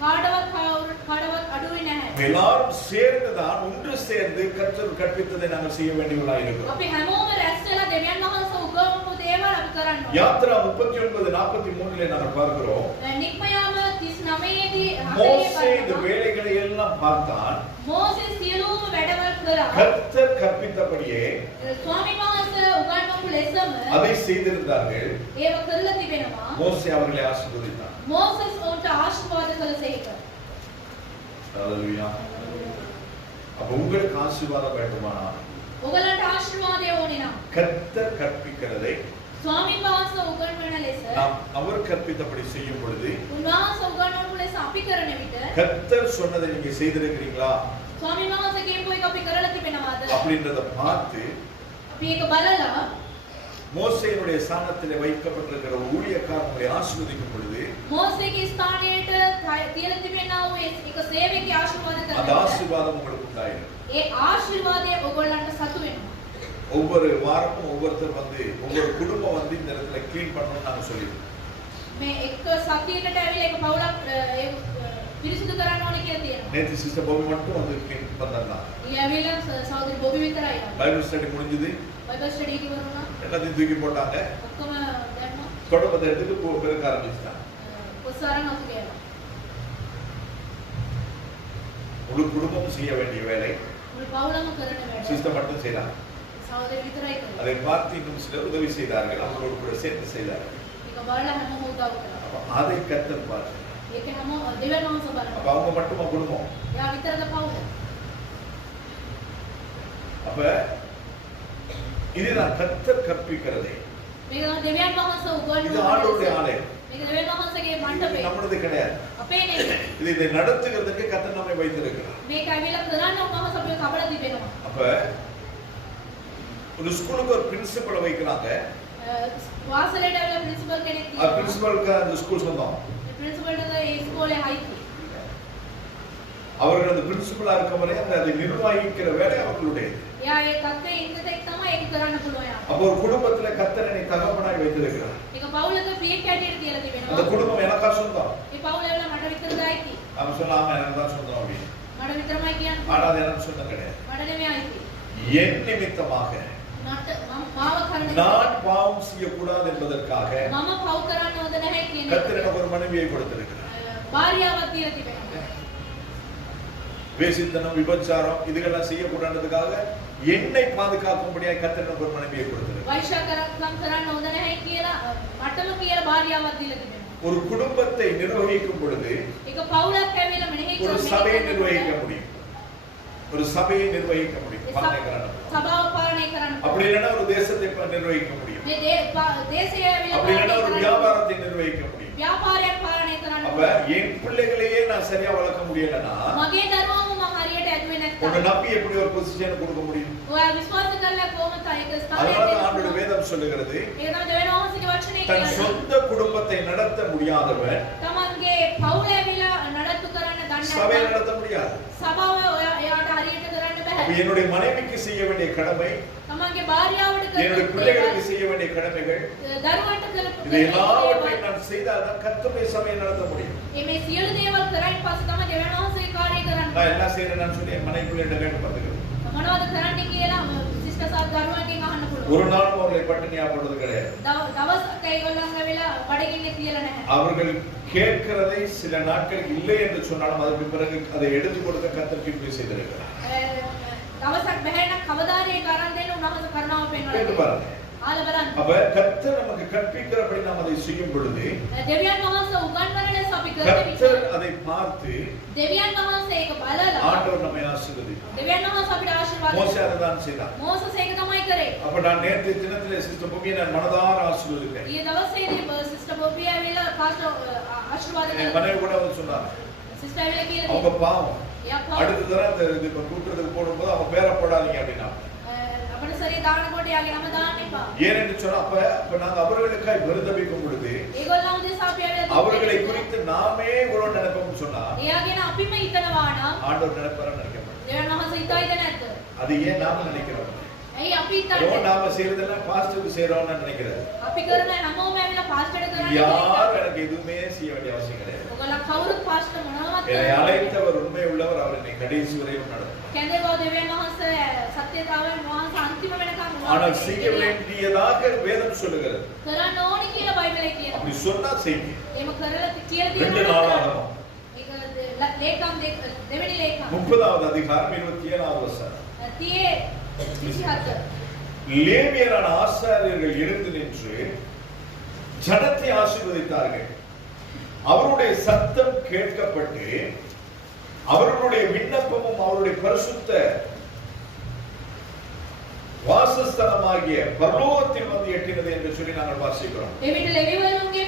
කාටවත් අඩුවේ නැහැ. எல்லாரும் சேர்ந்துதான் ஒன்று சேர்ந்து கர்த்தர் கற்பித்ததை நாங்கள் செய்ய வேண்டியவர்களாக இருக்கிறோம். අපි හැමෝම රැස් වෙලා දෙවියන් වහන්සේ උගන්වපු දේවල් අපි කරන්න ඕනේ. யாத்ரா 39:43 நாங்கள் பார்க்கிறோம். නික්මයාම 39 දී மோசே இந்த வேலைகளை எல்லாம் பார்த்தான். මෝසෙ සියලුම වැඩවල් කරා. கர்த்தர் கற்பித்தபடியே ස්වාමීන් වහන්සේ උගන්වපු ලෙසම அதை செய்திருந்தார்கள். ඒව කරලා තිබෙනවා. மோசே அவர்களை ஆசீர்வதித்தார். මෝසස් ඔවුන්ට ආශිර්වාද කළ සේක. ஹalleluya. அப்ப உங்களுக்கு ஆசீர்வாதம் வேண்டுமானா ඔයගලන්ට ආශිර්වාදය ඕනේ නම් கர்த்தர் கற்பிக்கிறதை ස්වාමීන් වහන්සේ උගන්වන ලෙස நாம் அவர் கற்பித்தபடி செய்யும் பொழுது උන්වහන්සේ උගන්වපු ලෙස අපි කරන විට கர்த்தர் சொன்னதை நீங்க செய்திருக்கிறீங்களா ස්වාමීන් වහන්සේ කියපු එක අපි කරලා තිබෙනවද? அப்படின்றத பார்த்து අපි ඒක බලලා மோசேயினுடைய ஸ்தானத்திலே வைக்கப்பட்டிருக்கிற ஊழியக்காரர்களை ஆசீர்வதிக்கும் பொழுது මෝසේගේ ස්ථානයට තියලා තිබෙනා වූ එක සේවකගේ ආශිර්වාද அந்த කරනවා. ஆசீர்வாதம் உங்களுக்கு உண்டாயிரும். ඒ ආශිර්වාදය ඔයගොල්ලන්ට සතු වෙනවා. ஒவ்வொரு வாரமும் ஒவ்வொருத்தர் வந்து ஒவ்வொரு குடும்பம் வந்து இந்த இடத்துல க்ளீன் பண்ணணும்னு நாங்க சொல்லிருக்கோம். මේ එක්ක සතියකට ඇවිල්ලා එක පවුලක් පිරිසිදු කරන්න ඕනේ කියලා තියෙනවා. நேத்து சிஸ்டர் பாபி மட்டும் வந்து க்ளீன் பண்ணலாம். ඊ ඇවිල්ලා සහෝදරි බොබි විතරයි. பைபிள் ஸ்டடி முடிஞ்சது. බයිබල් ස්ටඩි එක වරුණා. எல்லாத்தையும் தூக்கி போட்டாங்க. ඔක්කොම දැම්මා. தொடப்பத்தை எடுத்துட்டு பெருக்க ஆரம்பிச்சிட்டாங்க. කොස්සාරන් අතු ගෑවා. முழு குடும்பமும் செய்ய வேண்டிய வேலை මුළු පවුලම කරන වැඩ. சிஸ்டர் மட்டும் செய்யலாம். සහෝදරි විතරයි කරන්නේ. அதை பார்த்து இன்னும் சிலர் உதவி செய்தார்கள். அவங்களோடு கூட சேர்ந்து செய்தார்கள். ඒක බලලා හැමෝම උදව් කළා. அப்ப அதை கர்த்தர் பார்த்து ඒක හැමෝම දෙවියන් වහන්සේ அப்ப බලනවා. அவங்க மட்டுமா குடும்பம்? එයා විතරද පවුල? அப்ப இதுதான் கர்த்தர் கற்பிக்கிறதை මේක දෙවියන් වහන්සේ இது උගන්වන ஆண்டவருடைய ஆலயம். මේක දෙවියන් වහන්සේගේ මණ්ඩපය. நம்மளது கிடையாது. අපේ නෙමෙයි. இதை நடத்துகிறதுக்கு கர்த்தர் நம்மை வைத்திருக்கிறார். මේක ඇවිල්ලා කරන්න උන්වහන්සේ අපිව කබල තිබෙනවා. அப்ப ஒரு ஸ்கூலுக்கு ஒரு பிரின்சிபலை வைக்கிறாங்க. වාසලේට ඇවිල්ලා ප්‍රින්සිපල් කෙනෙක් அந்த තියෙනවා. பிரின்சிபலுக்கு அந்த ஸ்கூல் சொந்தம். ප්‍රින්සිපල්ට ඒ ඉස්කෝලේ අයිති. அவர்கள் அந்த பிரின்சிபலா இருக்கும் வரை அதை நிர்வகிக்கிற வேலை அவர்களுடையது. එයා ඒ තත්ත්වයේ ඉන්න තෙක් තමයි ඒක කරන්න පුළුවන්. அப்போ ஒரு குடும்பத்துல கர்த்தரை தகப்பனாய் வைத்திருக்கிறார். ඒක පවුලක පියෙක් හැටියට තියලා அந்த තිබෙනවා. குடும்பம் எனக்கா சொந்தம். ඒ පවුල ඇවිල්ලා මට විතරද අයිති. அவன் சொல்லாம எனக்கு தான் சொந்தம் அப்படின்னு. මට විතරමයි කියන්නේ. ஆனா அது எனக்கு சொந்தம் கிடையாது. මට නෙමෙයි අයිති. என் நிமித்தமாக මට මාව කරන්න நான் பாவம் செய்யக்கூடாது என்பதற்காக මම පව් කරන්න හොඳ නැහැ කියන கர்த்தர் எனக்கு ஒரு மனைவியை கொடுத்திருக்கிறார். භාර්යාවක් තියලා තිබෙනවා. வேசித்தனம் விபச்சாரம் இதுகெல்லாம் செய்யக்கூடாதுக்காக என்னை பாதுகாக்கும்படியாக கர்த்தர் எனக்கு ஒரு மனைவியை கொடுத்திருக்கிறார். වෛශ්‍යකරණම් කරන්න හොඳ නැහැ කියලා මටම කියලා භාර්යාවක් දීලා තිබෙනවා. ஒரு குடும்பத்தை நிர்வகிக்கும் பொழுது ඒක පවුලක් ඇවිල්ලා මෙනෙහි ஒரு කරලා சபையை நிர்வகிக்க முடியும். ஒரு சபையை நிர்வகிக்க முடியும். பாலனை කරන්න. සභාව පාලනය කරන්න. அப்படி இல்லைன்னா ஒரு தேசத்தை நிர்வகிக்க முடியும். මේ දේශය ඇවිල්ලා அப்படி இல்லைன்னா ஒரு வியாபாரத்தை நிர்வகிக்க முடியும். ව්‍යාපාරයක් පාලනය කරන්න. அப்ப என் பிள்ளைகளையே நான் சரியா வளர்க்க முடியலன்னா මගේ දරුවම මම හරියට ඇදුවේ உன்னை නැත්තම් நம்பி எப்படி ஒரு பொசிஷன் கொடுக்க முடியும்? ඔයා විශ්වාස කරලා කොහොමද ඒක அதனால ස්ථානයට ஆண்டோட வேதம் சொல்லுகிறது ඒක තමයි දෙවියන් වහන්සේගේ වචනේ தன் කියන්නේ. சொந்த குடும்பத்தை நடத்த முடியாதவன் තමන්ගේ පවුල ඇවිල්ලා නඩත්තු කරන්න දන්නේ சபையை නැත්නම් நடத்த முடியாது. සභාව එයාට හරියට කරන්න அப்ப බෑ. என்னுடைய மனைவிக்கு செய்ய வேண்டிய கடமை, තමන්ගේ භාර්යාවට என்னுடைய කරපු பிள்ளைகளுக்கு செய்ய வேண்டிய கடமைகள் දරුවන්ට කරපු இது எல்லாவற்றையும் நான் செய்தால்தான் கர்த்தருடைய சபையை நடத்த முடியும். මේ සියලු දේවල් කරායින් පස්සේ තමයි දෙවියන් වහන්සේගේ කාර්යය කරන්න. நான் என்ன செய்யறேன்னு சொல்லி என் மனைவி பிள்ளைகிட்ட கேட்டு பார்த்துக்கிறேன். මොනවද කරන්නේ කියලා සිස්ටර් සාත් දරුවන්ගෙන් අහන්න පුළුවන්. ஒரு நாள் அவர்களை பட்டினியா போடுறது கிடையாது. දවසක් ඒගොල්ලන් ඇවිල්ලා බඩගින්නේ තියලා නැහැ. அவர்கள் கேட்கிறதை சில நாட்கள் இல்லை என்று சொன்னாலும் அதற்கு பிறகு அதை எடுத்து கொடுக்க கர்த்தர் கிருபை செய்திருக்கிறார். දවසක් බැහැරන කවදාද ඒක අරන් දෙන්න උනහස කරනවා கேட்டு පෙන්වනවා. பாருங்க. ආල බලන්න. அப்ப கர்த்தர் நமக்கு கற்பிக்கிறபடி நாம் அதை செய்யும் பொழுது දෙවියන් වහන්සේ උගන්වන ලෙස අපි කරන கர்த்தர் විට அதை பார்த்து දෙවියන් වහන්සේ ඒක බලලා ஆண்டவர் நம்மை ஆசீர்வதிப்பார். දෙවියන් වහන්සේ අපිට ආශිර්වාද மோசே அதுதான் செய்தார். මෝසස් ඒක තමයි කරේ. அப்ப நான் நேற்று தினத்திலே சிஸ்டர் பொபியை நான் மனதார ஆசீர்வதித்தேன். ඊයේ දවසේදී සිස්ටර් බොබි ඇවිල්ලා පාස්ටර් ආශිර්වාද என் කළා. மனைவி கூட வந்து சொன்னாங்க. සිස්ටර් ඇවිල්ලා කියලා அவங்க பாவம். එයා පාව அடுத்த தடவை அந்த இது கூட்டுறதுக்கு போடும்போது அவங்க பேரை போடாதீங்க அப்படின்னா. අපිට සරිය දානකොට යාගේ නම දාන්න එපா. ஏனென்று சொன்னா அப்ப நாங்க அவர்களுக்காய் பரிதபிக்கும் பொழுது ඒගොල්ලන් උදෙසා අපි ඇවිල්ලා அவர்களை குறித்து நாமே இவ்வளவு நினைப்போம்னு சொன்னா එයා ගැන අපිම හිතනවා නම් ஆண்டவர் நினைப்பாரன்னு நினைக்க மாட்டோம். දෙවියන් වහන්සේ හිතයිද නැද්ද? அது ஏன் நாம நினைக்கிறோம்? ඇයි අපි ஏதோ හිතන්නේ? நாம செய்யறதெல்லாம் பாஸ்டருக்கு செய்யறோம்னு நினைக்கிறது. අපි කරන හැමෝම ඇවිල්ලා පාස්ටර්ට කරන්නේ. யாரும் எனக்கு எதுவுமே செய்ய வேண்டிய அவசியம் கிடையாது. ඔයගොල්ලෝ කවුරුත් පාස්ටර් මොනවවත් என்னை කරන්නේ அழைத்தவர் உண்மை உள்ளவர், அவர் என்னை கடைசி வரையும் நடத்தும். කැඳවෝ දෙවියන් වහන්සේ සත්‍යතාවයෙන් වහන්සේ අන්තිම වෙනකම් ஆனால் செய்ய வேண்டியதாக வேதம் சொல்லுகிறது. කරන්න ඕනි කියලා බයිබලයේ කියනවා. அப்படி சொன்னா செய்யுங்க. එහෙම කරලා කියලා 2 තියෙනවා. நாளாகமம் ඒක ලේකම් දෙවෙනි ලේකම් 30வது அதிகாரம் 27வது வசனம். 27 லேவியரான ஆசாரியர்கள் எழுந்து நின்று ஜனத்தை ஆசீர்வதித்தார்கள். அவருடைய சத்தம் கேட்கப்பட்டு அவர்களுடைய விண்ணப்பமும் அவருடைய பரிசுத்த வாசஸ்தலமாகிய பரலோகத்தில் வந்து எட்டினது என்று சொல்லி நாங்கள் வாசிக்கிறோம். එවිට ලෙවිවරුන්ගේ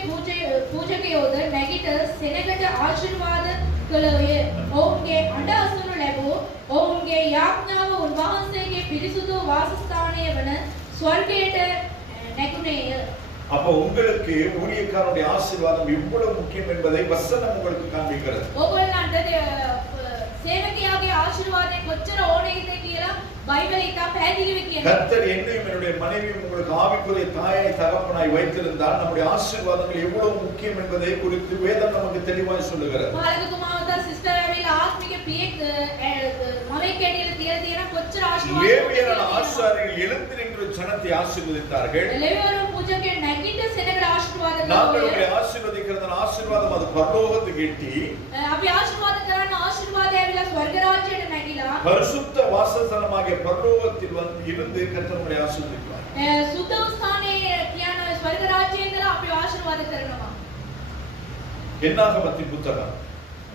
පූජකයෝද නැගිට සෙනගට ආශිර්වාද කළෝය. ඔවුන්ගේ අඬ අසනු ලැබූ ඔවුන්ගේ යාඥාව උන්වහන්සේගේ පිරිසුදු වාසස්ථානය වන ස්වර්ගයට නැගුණේය. அப்ப உங்களுக்கு ஊழியக்காரனுடைய ஆசீர்வாதம் எவ்வளவு முக்கியம் என்பதை வசனம் உங்களுக்கு காண்பிக்கிறது. ඕගොල්ලන්ට සේවකයාගේ ආශිර්වාදය කොච්චර ඕනේද කියලා බයිබලය ඉතා පැහැදිලිව කියනවා. கர்த்தர் என்னையும் என்னுடைய மனைவியும் உங்களுக்கு ஆவிக்குரிய தாயாய் தகப்பனாய் வைத்திருந்தால் நம்முடைய ஆசீர்வாதங்கள் எவ்வளவு முக்கியம் என்பதை குறித்து வேதம் நமக்கு தெளிவாய் சொல்லுகிறது. පාලකතුමාවත සිස්ටර් ඇවිල්ලා ආත්මික පියෙක් මවෙක් ඇටියට තියලා තියෙන කොච්චර ආශිර්වාද லேவியரான ஆசாரியர்கள் எழுந்து நின்று ஜனத்தை ஆசீர்வதித்தார்கள். ලෙවිවරුන් පූජකයෝ නැගිට සෙනගට ආශිර්වාද நாங்கள் කළෝය. உங்களை ஆசீர்வதிக்கிறதன் ஆசீர்வாதம் அது பரலோகத்துக்கு எட்டி අපි ආශිර්වාද කරන්න ආශිර්වාදය ඇවිල්ලා ස්වර්ග ராஜ்‍යයට නැගිලා பரிசுத்த வாசஸ்தலமாகிய பரலோகத்தில் வந்து இருந்து கர்த்தர் ஆசீர்வதிப்பார். සුද්ධ ස්ථානයේ කියන ස්වර්ග ராஜ்‍යයේ ඉඳලා අපි ආශිර්වාද කරනවා. என்னாகமத்தின் புத்தகம்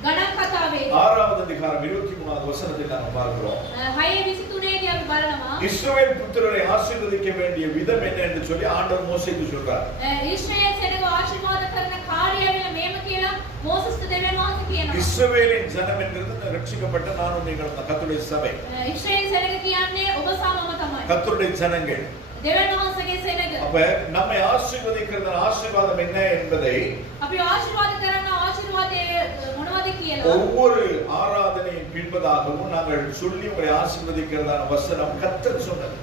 ගණන් කතාවේ 6வது அதிகாரம் 23வது வசனத்தை நாம் பார்க்கிறோம். 6:23 තුනේදී අපි බලනවා இஸ்ரவேல் புத்திரரை ஆசீர்வதிக்க வேண்டிய விதம் என்ன என்று சொல்லி ஆண்டவர் மோசேக்கு சொல்றார். ඊශ්‍රායෙල් සෙනග ආශිර්වාද කරන කාර්යය වෙන මේම කියලා මෝසස්ට දෙවියන් වහන්සේ කියනවා. இஸ்ரவேலின் ஜனம் என்கிறது ரட்சிக்கப்பட்ட நானும் நீங்களும் தான், கர்த்தருடைய சபை. ඊශ්‍රායෙල් සෙනග කියන්නේ ඔබ සමම තමයි. கர்த்தருடைய ஜனங்கள். දෙවියන් වහන්සේගේ සෙනග. அப்ப நம்மை ஆசீர்வதிக்கிற ஆசீர்வாதம் என்ன என்பதை අපි ආශිර්වාද කරන ආශිර්වාදයේ මොනවද කියලා ஒவ்வொரு ஆராதனையின் பின்பதாகவும் நாங்கள் சொல்லி உங்களை ஆசீர்வதிக்கிறதான வசனம் கர்த்தர் சொன்னது.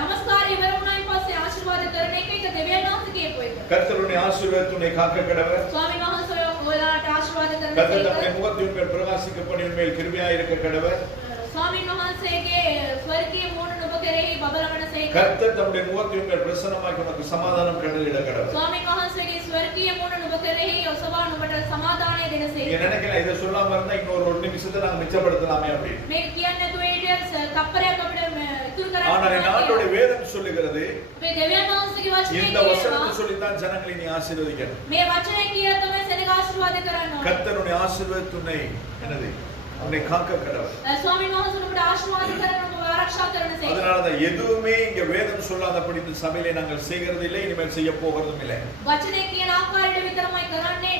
நமஸ்காரம் ඉවර වුණායින් පස්සේ ආශිර්වාද කරන එක දෙවියන් වහන්සේ කියපු එක. கர்த்தருடைய ஆசீர்வாதத்தை காக்க கடவர். ස්වාමීන් වහන්සේ ඔයාලට ආශිර්වාද කරන கர்த்தர் தம்முடைய முகத்தை உங்கள் பிரகாசிக்க பண்ணி உண்மையில் கிருபையாய் இருக்க கடவர். ස්වාමීන් වහන්සේගේ ස්වර්ගීය මූණ නුඹ කෙරෙහි බබලවන සේක. கர்த்தர் தம்முடைய முகத்தை உங்கள் பிரசன்னமாக்கி உனக்கு சமாதானம் கட்டளையிட கடவர். ස්වාමීන් වහන්සේගේ ස්වර්ගීය මූණ නුඹ කෙරෙහி ඔසවා නුඹට සමාදානය දෙන සේක. நீங்க நினைக்கலாம் இதை சொல்லாம இருந்தா இன்னொரு ஒரு நிமிஷத்தை நாங்க மிச்சப்படுத்தலாமே அப்படி. මේක කියන්නේ නැතුව ඊට තප්පරයක් අපිට ඉතුරු කරන්න. ஆனால் ஆண்டவருடைய வேதம் சொல்லுகிறது මේ දෙවියන් වහන්සේගේ වචනේ இந்த வசனத்தை சொல்லி தான் ஜனங்களை நீ ஆசீர்வதிக்கணும். මේ වචනේ කියලා තමයි සෙනග ආශිර්වාද කරන්න ඕනේ. கர்த்தருடைய ஆசீர்வாதத்தை என்னது உன்னை காக்க கடவர். ස්වාමීන් වහන්සේ නුඹට ආශිර්වාද කරන ඔබ ආරක්ෂා කරන සේක. அதனாலதான் எதுவுமே இங்க வேதம் சொல்லாதபடி இந்த சபையிலே நாங்கள் செய்கிறது இல்லை, இனிமேல் செய்ய போகிறதும் இல்லை. වචනේ කියන ආකාරයට විතරමයි කරන්නේ,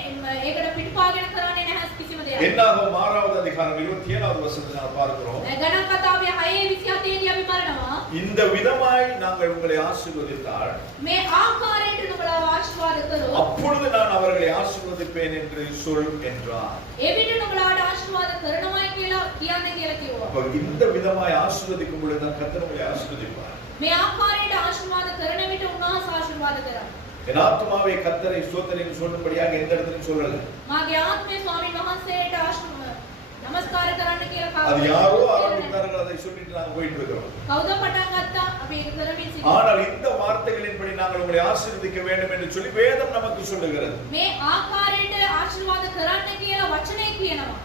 ඒකට පිටුපාගෙන කරන්නේ නැහැ කිසිම දෙයක්. என்னாகும் 6வது அதிகாரம் 27வது வசனத்தை நாம் பார்க்கிறோம். ගණන් කතාවේ 6:27 දී අපි බලනවා இந்த விதமாய் நாங்கள் உங்களை ஆசீர்வதித்தால் මේ ආකාරයට නුඹලා ආශිර්වාද කළොත් அப்பொழுது நான் அவர்களை ஆசீர்வதிப்பேன் என்று சொல் என்றார். ඒ විදිහට නුඹලාට ආශිර්වාද කරනවායි කියලා කියන්නේ කියලා කිව්වා. அப்ப இந்த விதமாய் ஆசீர்வதிக்கும் பொழுது தான் கர்த்தர் உங்களை ஆசீர்வதிப்பார். මේ ආකාරයට ආශිර්වාද කරන විට උන්වහන්සේ ආශිර්වාද කරා. என் ஆத்துமாவை கர்த்தரை ஸ்தோத்திரம் சொல்லும்படியாக எந்த இடத்திலும் சொல்லல. මාගේ ආත්මය ස්වාමීන් වහන්සේට නමස්කාර කරන්න කියලා அது யாரோ ஆரம்பித்தார்கள், அதை சொல்லிட்டு நாங்க போயிட்டு இருக்கிறோம். කවුද පටන් ගත්තා අපි ඒක කරමින් සිටිනවා. ஆனால் இந்த வார்த்தைகளின்படி நாங்கள் உங்களை ஆசீர்வதிக்க வேண்டும் என்று சொல்லி வேதம் நமக்கு சொல்லுகிறது. මේ ආකාරයට ආශිර්වාද කරන්න කියලා වචනේ කියනවා.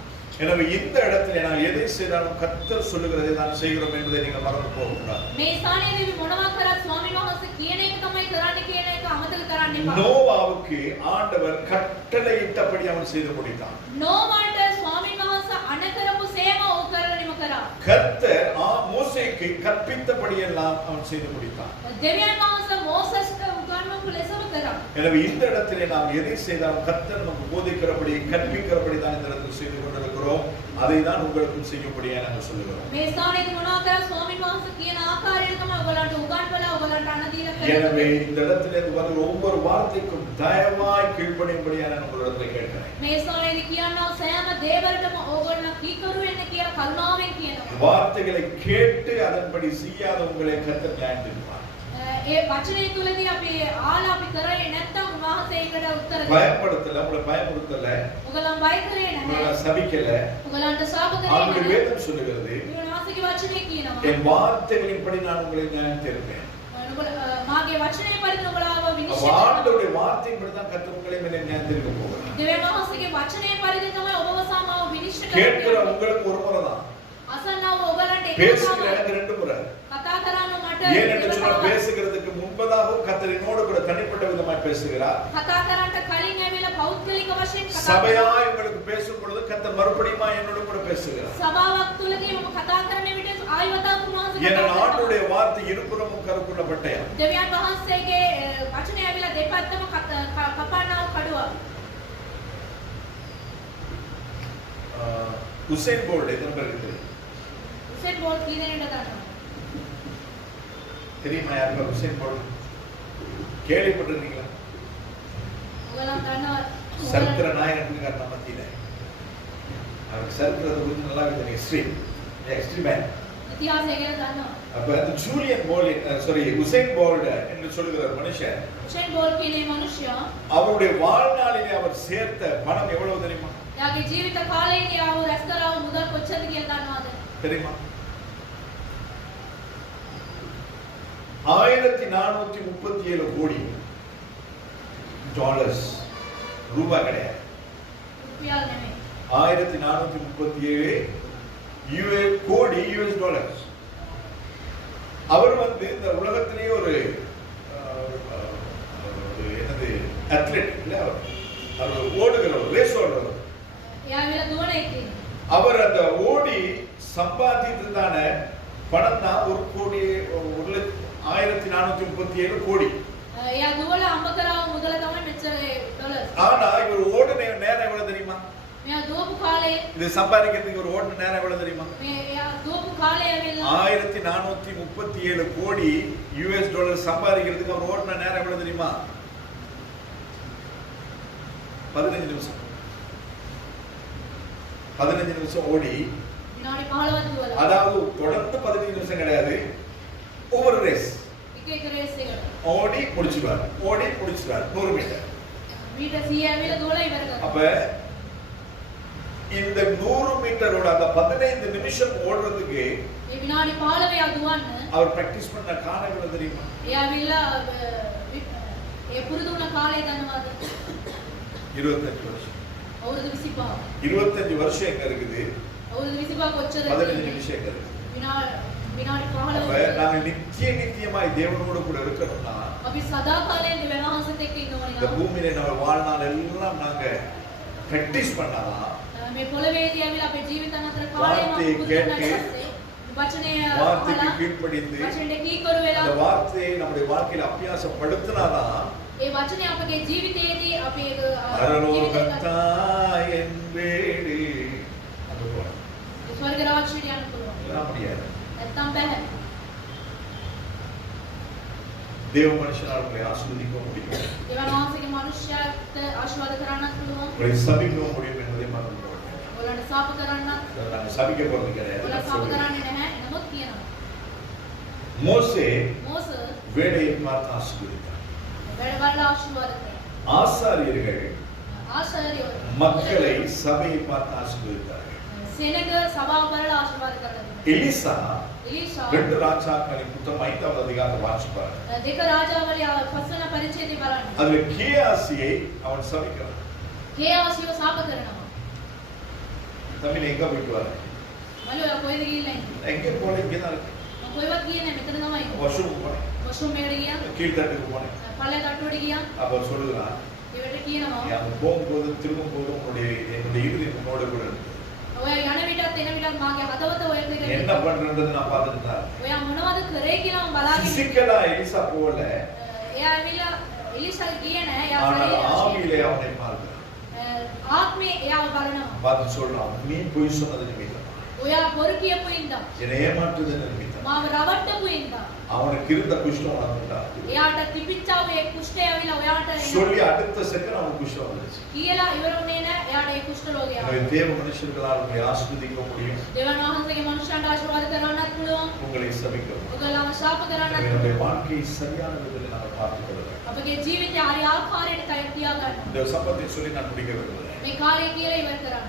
எனவே இந்த இடத்துல நான் எதை செய்தாலும் கர்த்தர் சொல்லுகிறதை தான் செய்கிறோம் என்பதை நீங்க மறந்து போகக்கூடாது. මේ ස්ථානයේදී මොනවා කරත් ස්වාමීන් වහන්සේ කියන එක තමයි කරන්න කියන එක අමතක කරන්න එපා. நோவாவுக்கு ஆண்டவர் கட்டளையிட்டபடி அவன் செய்து முடித்தான். නෝවාට ස්වාමීන් වහන්සේ අණ කරපු සේම ඔහු කරලනිම කරා. கர்த்தர் மோசேக்கு கற்பித்தபடி எல்லாம் அவன் செய்து முடித்தான். දෙවියන් වහන්සේ මෝසස්ට උගන්වපු ලෙසම කරා. எனவே இந்த இடத்திலே நாம் எதை செய்தாலும் கர்த்தர் நமக்கு போதிக்கிறபடி கற்பிக்கிறபடி தான் இந்த இடத்தில் செய்து கொண்டிருக்கிறோம். அதை தான் உங்களுக்கும் செய்யும்படியாக நாங்கள் சொல்லுகிறோம். මේ ස්ථානයේදී මොනවා කරත් ස්වාමීන් වහන්සේ කියන ආකාරයට තමයි ඔයගලන්ට උගන්වලා ඔයගලන්ට අණ දීලා எனவே කරන්නේ. இந்த இடத்திலே வந்து ஒவ்வொரு வார்த்தைக்கும் தயவாய் கீழ்ப்படியும்படியாக நான் உங்களிடத்தில் கேட்கிறேன். මේ ස්ථානයේදී කියනවා සෑම දේවලටම ඕගොල්ලෝ කීකරු වෙන්න කියලා කරුණාවෙන් කියනවා. வார்த்தைகளை கேட்டு அதன்படி செய்யாத உங்களை கர்த்தர் நியாயந்திருப்பார். ඒ වචනේ තුලදී අපි ආලා අපි කරේ නැත්තම් උන්වහන්සේ ඒකට උත්තර දෙනවා. பயப்படுத்தல, உங்களை பயமுறுத்தல, ඔයගලන් බය කරේ உங்களை නැහැ. சபிக்கல. ඔයගලන්ට ශාප කරේ அவருடைய නැහැ. வேதம் சொல்லுகிறது උන්වහන්සේගේ වචනේ කියනවා. என் வார்த்தைகளின்படி நான் உங்களை நியாயம் தீர்ப்பேன். මාගේ වචනේ පරිදි ඔබලාව විනිශ්චය அப்ப කරනවා. ஆண்டவருடைய வார்த்தையின்படி தான் கர்த்தர் உங்களை நியாயம் தீர்க்க போகிறார். දෙවියන් වහන්සේගේ වචනේ පරිදි තමයි ඔබව සමාව විනිශ්චය கேட்கிற කරන්නේ. உங்களுக்கு ஒரு முறை தான், අසන්නව ඔයගලන්ට பேசுகிற එකම எனக்கு 2 முறை. කතා කරන්න මට ஏன் என்று சொன்னால் දෙකම பேசுகிறதுக்கு முன்பதாகவும் கர்த்தர் என்னோடு கூட தனிப்பட்ட விதமாய் பேசுகிறார். කතා කරන්න කලින් ඇවිල්ලා පෞද්ගලික වශයෙන් කතා சபையாய் உங்களுக்கு பேசும் பொழுது கர்த்தர் மறுபடியும் என்னோடு கூட பேசுகிறார். සභාවක් තුලදී මම කතා කරන විට ආයවතාවක් උන්වහන්සේ என் කතා කරනවා. ஆண்டுடைய வார்த்தை இருபுறமும் கருக்குள்ள பட்டயம். දෙවියන් වහන්සේගේ වචනේ ඇවිල්ලා දෙපැත්තම කපන්නා කඩුවක්. உசேன் போல்ட் எத்தனை பேர் இருக்குது උසෙන් බෝල්ට් කී දෙනෙක්ද දන්නවද? தெரியுமா யாருக்கு உசேன் போல்ட்? கேள்விப்பட்டிருக்கீங்களா? ඔයගලන් දන්නවද? சரித்திர நாயகன் நம்ம மத்தியில அவருக்கு சரித்திரத்தை குறித்து நல்லா தெரியும். History man. ඉතිහාසය ගැන දන්නවද? அப்ப அந்த ஜூலியன் போல்ட் உசேன் போல்ட் என்று சொல்லுகிற ஒரு மனுஷன், උසෙන් බෝල්ට් කියන මේ මිනිසයා அவருடைய வாழ்நாளிலே அவர் சேர்த்த பணம் எவ்வளவு தெரியுமா? යාගේ ජීවිත කාලයේදී ආව රැස් කරව මුදල් කොච්චරද කියලා දන්නවද? தெரியுமா? 1437 கோடி டாலர்ஸ். ரூபாய் கிடையாது. රුපියල් නෙමෙයි. 1437 கோடி யுஎஸ் டாலர்ஸ். அவர் வந்து இந்த உலகத்திலேயே ஒரு என்னது அத்லெட் இல்ல, அவர் ஓடுகிறவர், ரேஸ் ஓடுறவர். එයා වෙලා දුවන එකේ. அவர் அந்த ஓடி சம்பாதித்ததான பணம்னா 1,1437 கோடி. එයා දුවල අම්බ කරාව මුදල තමයි මෙච්චර ඩොලර්ස්. ஆனா இவர் ஓடின நேரம் எவ்வளவு தெரியுமா? මෙයා දුවපු කාලේ இது சம்பாதிக்கிறதுக்கு இவர் ஓடின நேரம் எவ்வளவு தெரியுமா? එයා දුවපු කාලේ ඇවිල්ලා 1437 கோடி யுஎஸ் டாலர் சம்பாதிக்கிறதுக்கு அவர் ஓடின நேரம் எவ்வளவு தெரியுமா? 15 நிமிஷம். 15 நிமிஷம் ஓடி විනාඩි 15ක් දුවලා. அதாவது தொடர்ந்து 15 நிமிஷம் கிடையாது, ஒவ்வொரு ரேஸ் එක එක රේස් එකට. ஓடி முடிச்சுவார், ஓடி முடிச்சுவார் 100 மீட்டர். මීටර් 100 ඇවිල්ලා දුවලා ඉවර කරනවා. அப்ப இந்த 100 மீட்டரோட அந்த 15 நிமிஷம் ஓடுறதுக்கு මේ විනාඩි 15 එයා දුවන්න அவர் பிராக்டிஸ் பண்ண காலம் எவ்வளவு தெரியுமா? එයා ඇවිල්ලා ඒ පුරුදු වුණ කාලය දන්නවද? 25 வருஷம். අවුරුදු 25. 25 வருஷம் எங்க இருக்குது, අවුරුදු 25 කොච්චරද? 15 நிமிஷம் எங்க இருக்குது. විනාඩි அப்ப 15. நாங்க நித்தியமாய் தேவனோடு கூட இருக்கணும்னா අපි සදා කාලයෙන් දෙවියන් වහන්සේත් එක්ක ඉන්න ඕනේ இந்த නම් பூமியில நம்ம வாழ்நாள் எல்லாம் நாங்க பிராக்டிஸ் பண்ணலாம். මේ පොළවේදී ඇවිල්ලා අපේ ජීවිතන අතර කාලයම වචනය வார்த்தைக்கு கீழ்ப்படிந்து වචනෙට කීකරු அந்த වෙලා வார்த்தையை நம்முடைய வாழ்க்கையில அபியாசப்படுத்தினாதான் ඒ වචනේ අපගේ ජීවිතයේදී අපි ඒක பரலோகத்தாய் என் வீடு அது போல. ස්වර්ග රාජ්‍යයට යන්න පුළුවන්. எல்லாம் முடியாது. නැත්තම් බෑ. தேவ மனுஷனால் உங்களை ஆசீர்வதிக்க முடியும், දෙවියන් වහන්සේගේ මනුෂ්‍යයාට ආශිර්වාද කරන්නත් පුළුවන්. உங்களை சபிக்கவும் முடியும் என்பதை மறந்து விடாதீங்க. ඔයාලට සාප කරන්නත් நாங்க சபிக்க போறது ඔයාලා கிடையாது. සාප කරන්නේ නැහැ. නමුත් කියනවා. மோசே මෝසස් வேலையை பார்த்து ஆசீர்வதித்தார். වැඩවල ආශිර්වාද කරා. ஆசாரியர்கள் ආශාරියෝ மக்களை சபையை பார்த்து ஆசீர்வதித்தார்கள். සෙනග සභාව බලලා ආශිර්වාද කරලා දුන්නා. எலிசா එලිෂා 2 ராஜாக்களின் புத்தகம் 5வது அதிகாரத்தை வாசிப்பார். දෙක රාජාවලිය පස්වන පරිච්ඡේදය බලන්න. அதுல கேயாசியை அவன் சபிக்கிறான். හේයාසියව සාප කරනවා. தமிழ் எங்க போயிட்டு வர? මල්ලි ඔයා කොහෙද ගිහිල්ලා ඉන්නේ? எங்க போல இங்க தான் இருக்கு. මම කොහෙවත් ගියේ නැහැ. මෙතන තමයි ඉන්නේ. வருஷம் போனேன், වොෂ්රූම් එකට ගියා. கீழ்த்தட்டுக்கு போனேன். පල්ලේ තට්ටුවට ගියා. அப்ப சொல்லுறான், ඒවට කියනවා நீ அங்க போகும்போது திரும்பும் போது என்னுடைய இருதயம் உன்னோட கூட இருக்கு. ඔයා යන විටත් එන විටත් මාගේ හදවත ඔය දෙක என்ன பண்றதுன்னு நான் பார்த்துட்டு தான். ඔයා මොනවද කරේ කියලා මම බලාගෙන பிசிக்கலா எலிசா போல, එයා ඇවිල්ලා එලිෂා ගියේ නැහැ. එයා ஆனால் ශරීරය ஆவியிலே அவனை பார்க்கிறான். ආත්මේ එයාව බලනවා. பார்த்து சொல்றான், நீ பொய் சொன்னது நிமித்தம், ඔයා බොරු කියපු ඉඳා என்னை ஏமாற்றுவது நிமித்தம், මාව රවට්ටපු ඉඳා அவனுக்கு இருந்த குஷ்டம் உனக்கு உண்டாகுது. එයාට තිබිච්චාව ඒ කුෂ්ඨය ඇවිල්ලා ඔයාට சொல்லி அடுத்த செகண்ட் அவனுக்கு குஷ்டம் வந்துச்சு. කියලා ඉවරුනේ නැහැ. එයාට ඒ කුෂ්ඨ රෝගය எனவே தேவ மனுஷர்களால் உங்களை ஆசீர்வதிக்க முடியும், දෙවියන් වහන්සේගේ මනුෂ්‍යයන්ට ආශිර්වාද කරන්නත් පුළුවන්. உங்களை சபிக்க முடியும். ඔයගොල්ලන්ව ශාප කරන්නත් எனவே පුළුවන්. நம்முடைய வாழ்க்கையை சரியான விதத்தில் நாம் பார்த்துக் கொள்ள வேண்டும். අපගේ ජීවිතය හරි ආකාරයට තියා ගන්න. இந்த சம்பத்தை சொல்லி நான் முடிக்க விரும்புகிறேன். මේ කාලේ කියලා ඉවර කරන්න.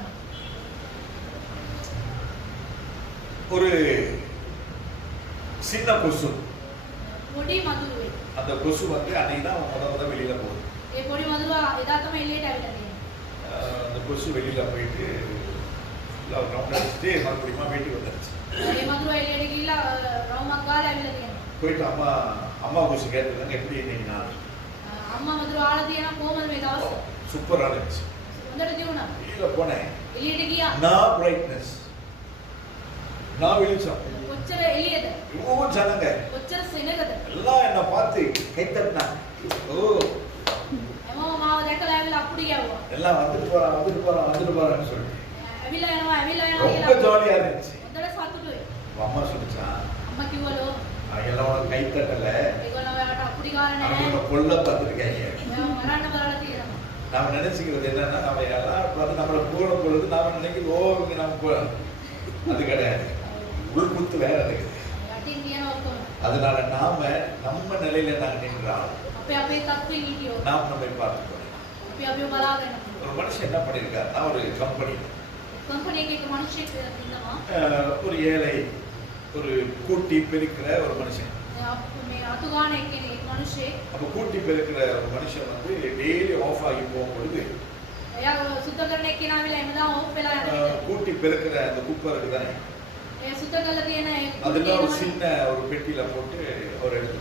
ஒரு சின்ன கொசு, පොඩි මදුරුවේ. அந்த கொசு வந்து அன்னைக்கு தான் முத வெளியில போகுது. ඒ පොඩි මදුරුවා එදා තමයි එළියට ඇවිල්ලා තියෙන්නේ. அந்த கொசு வெளியில போயிட்டு ரவுண்ட் அடிச்சுட்டு மறுபடியும் வீட்டுக்கு வந்துருச்சு. ඒ මදුරුවා එළියට ගිහිල්ලා රවුමක් ගාලා ඇවිල්ලා තියෙනවා. போயிட்டு அம்மா கொசு கேட்டுருந்தாங்க, எப்படி இன்னைக்கு நாள்? අම්මා මදුරුවා ආලා තියෙනවා කොහමද මේ දවස්? சூப்பரா இருந்துச்சு. හොඳට දිනුනා. வெளியில போனேன், එළියට ගියා. நான் பிரைட்னஸ், நான் வெளிச்சம், කොච්චර එළියද? இவ்வளவு ஜனங்க කොච්චර සෙනගද? எல்லாம் என்ன பார்த்து கைத்தட்டினாங்க. ஓ, හැමෝම මාව දැකලා ඇවිල්ලා අපුඩි ගැව්වා. எல்லாம் வந்துட்டு போறான்னு சொல்லி ඇවිල්ලා යනවා ரொம்ப කියලා. ஜாலியா இருந்துச்சு. හොඳට සතුටුයි. அம்மா சொல்லிச்சா, අම්මා කිව්වලු அவங்க எல்லாம் உனக்கு கைத்தட்டல, ඒගොල්ලෝ ඔයාලට අපුඩි ගාලා அவங்க නැහැ. உன்னை கொல்ல பார்த்துருக்காங்க. ඔයාව මරන්න බලලා තියෙනවා. நாம நினைச்சுக்கிறது என்னன்னா, நம்ம எல்லாம் பார்த்து நம்மளை போடும் பொழுது நாம நினைக்கிறது ஓ இவங்க நம்ம அது கிடையாது. உள்குத்து வேற இருக்குது. යටින් තියෙන ඔක්කොම. அதனால நாம நம்ம நிலையில நாங்க நின்றால் අපේ අපේ තත්ත්වෙ හිටියෝ. நாம் நம்மை பார்த்துக்கணும். අපි අපිව බලාගෙන ஒரு மனுஷன் என்ன பண்ணிருக்காருன்னா, ஒரு கம்பெனி කම්පැනි එකක මිනිහෙක් ඉන්නවා. ஒரு ஏழை, ஒரு கூட்டி பெருக்கிற ஒரு மனுஷன். මේ අතු ගාන එක්කෙනෙක් මිනිහෙක්. அப்ப கூட்டி பெருக்கிற ஒரு மனுஷன் வந்து டெய்லி ஆஃப் ஆகி போகும்பொழுது එයා සුද්ධ කරන එක්කෙනා විලා හැමදාම ඕෆ් වෙලා යනවා. கூட்டி பெருக்கிற அந்த குப்பை இருக்குதானே, ඒ සුද්ධ කරලා තියෙන ඒ அதெல்லாம் ஒரு சின்ன ஒரு பெட்டியில போட்டு அவர் எடுத்து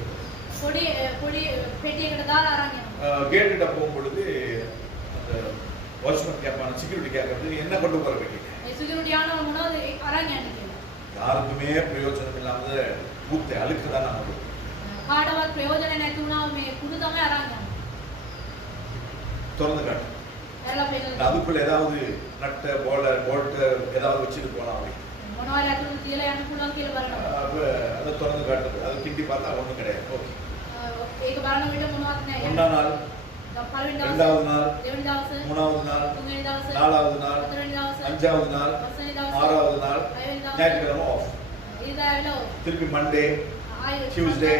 පොඩි පෙට්ටියකට දාලා අරන් යනවා. கேட்டுட்ட போகும்பொழுது அந்த வாட்ச்மேன் கேட்பான, செக்யூரிட்டி கேட்கறது, நீ என்ன கொண்டு போற பெட்டி? ඒ සිකියුරිටි යනවා මොනවද අරන් යන්නේ කියලා. யாருக்குமே பிரயோஜனம் இல்லாத பூத்தை அழுக்கு தான் நம்ம කාටවත් ප්‍රයෝජන නැති වුණා මේ කුඩු තමයි අරන් යන්නේ. திறந்து காட்டு. එරලා පෙන්නන. அதுக்குள்ள ஏதாவது நட்ட போல்ட் ஏதாவது வச்சிட்டு போலாம் அப்படி. මොනවද අතුරු තියලා යන්න පුළුවන් කියලා බලනවා. அப்ப அதை திறந்து காட்டு. அது கிண்டி பார்த்தா ஒண்ணும் கிடையாது. ஓகே. ඒක බලන විට මොනවත් නැහැ. ஒன்றாம் நாள், පළවෙනි දවසේ, இரண்டாவது நாள், දෙවෙනි දවසේ, மூணாவது நாள், තුන්වෙනි දවසේ, நாலாவது நாள், හතරවෙනි දවසේ, அஞ்சாவது நாள், පස්වෙනි දවසේ, ஆறாவது நாள், හයවෙනි දවසේ, ஞாயிற்றுக்கிழமை ஆஃப். ඊදාවිල திருப்பி மண்டே, ආයෙ டியூஸ்டே,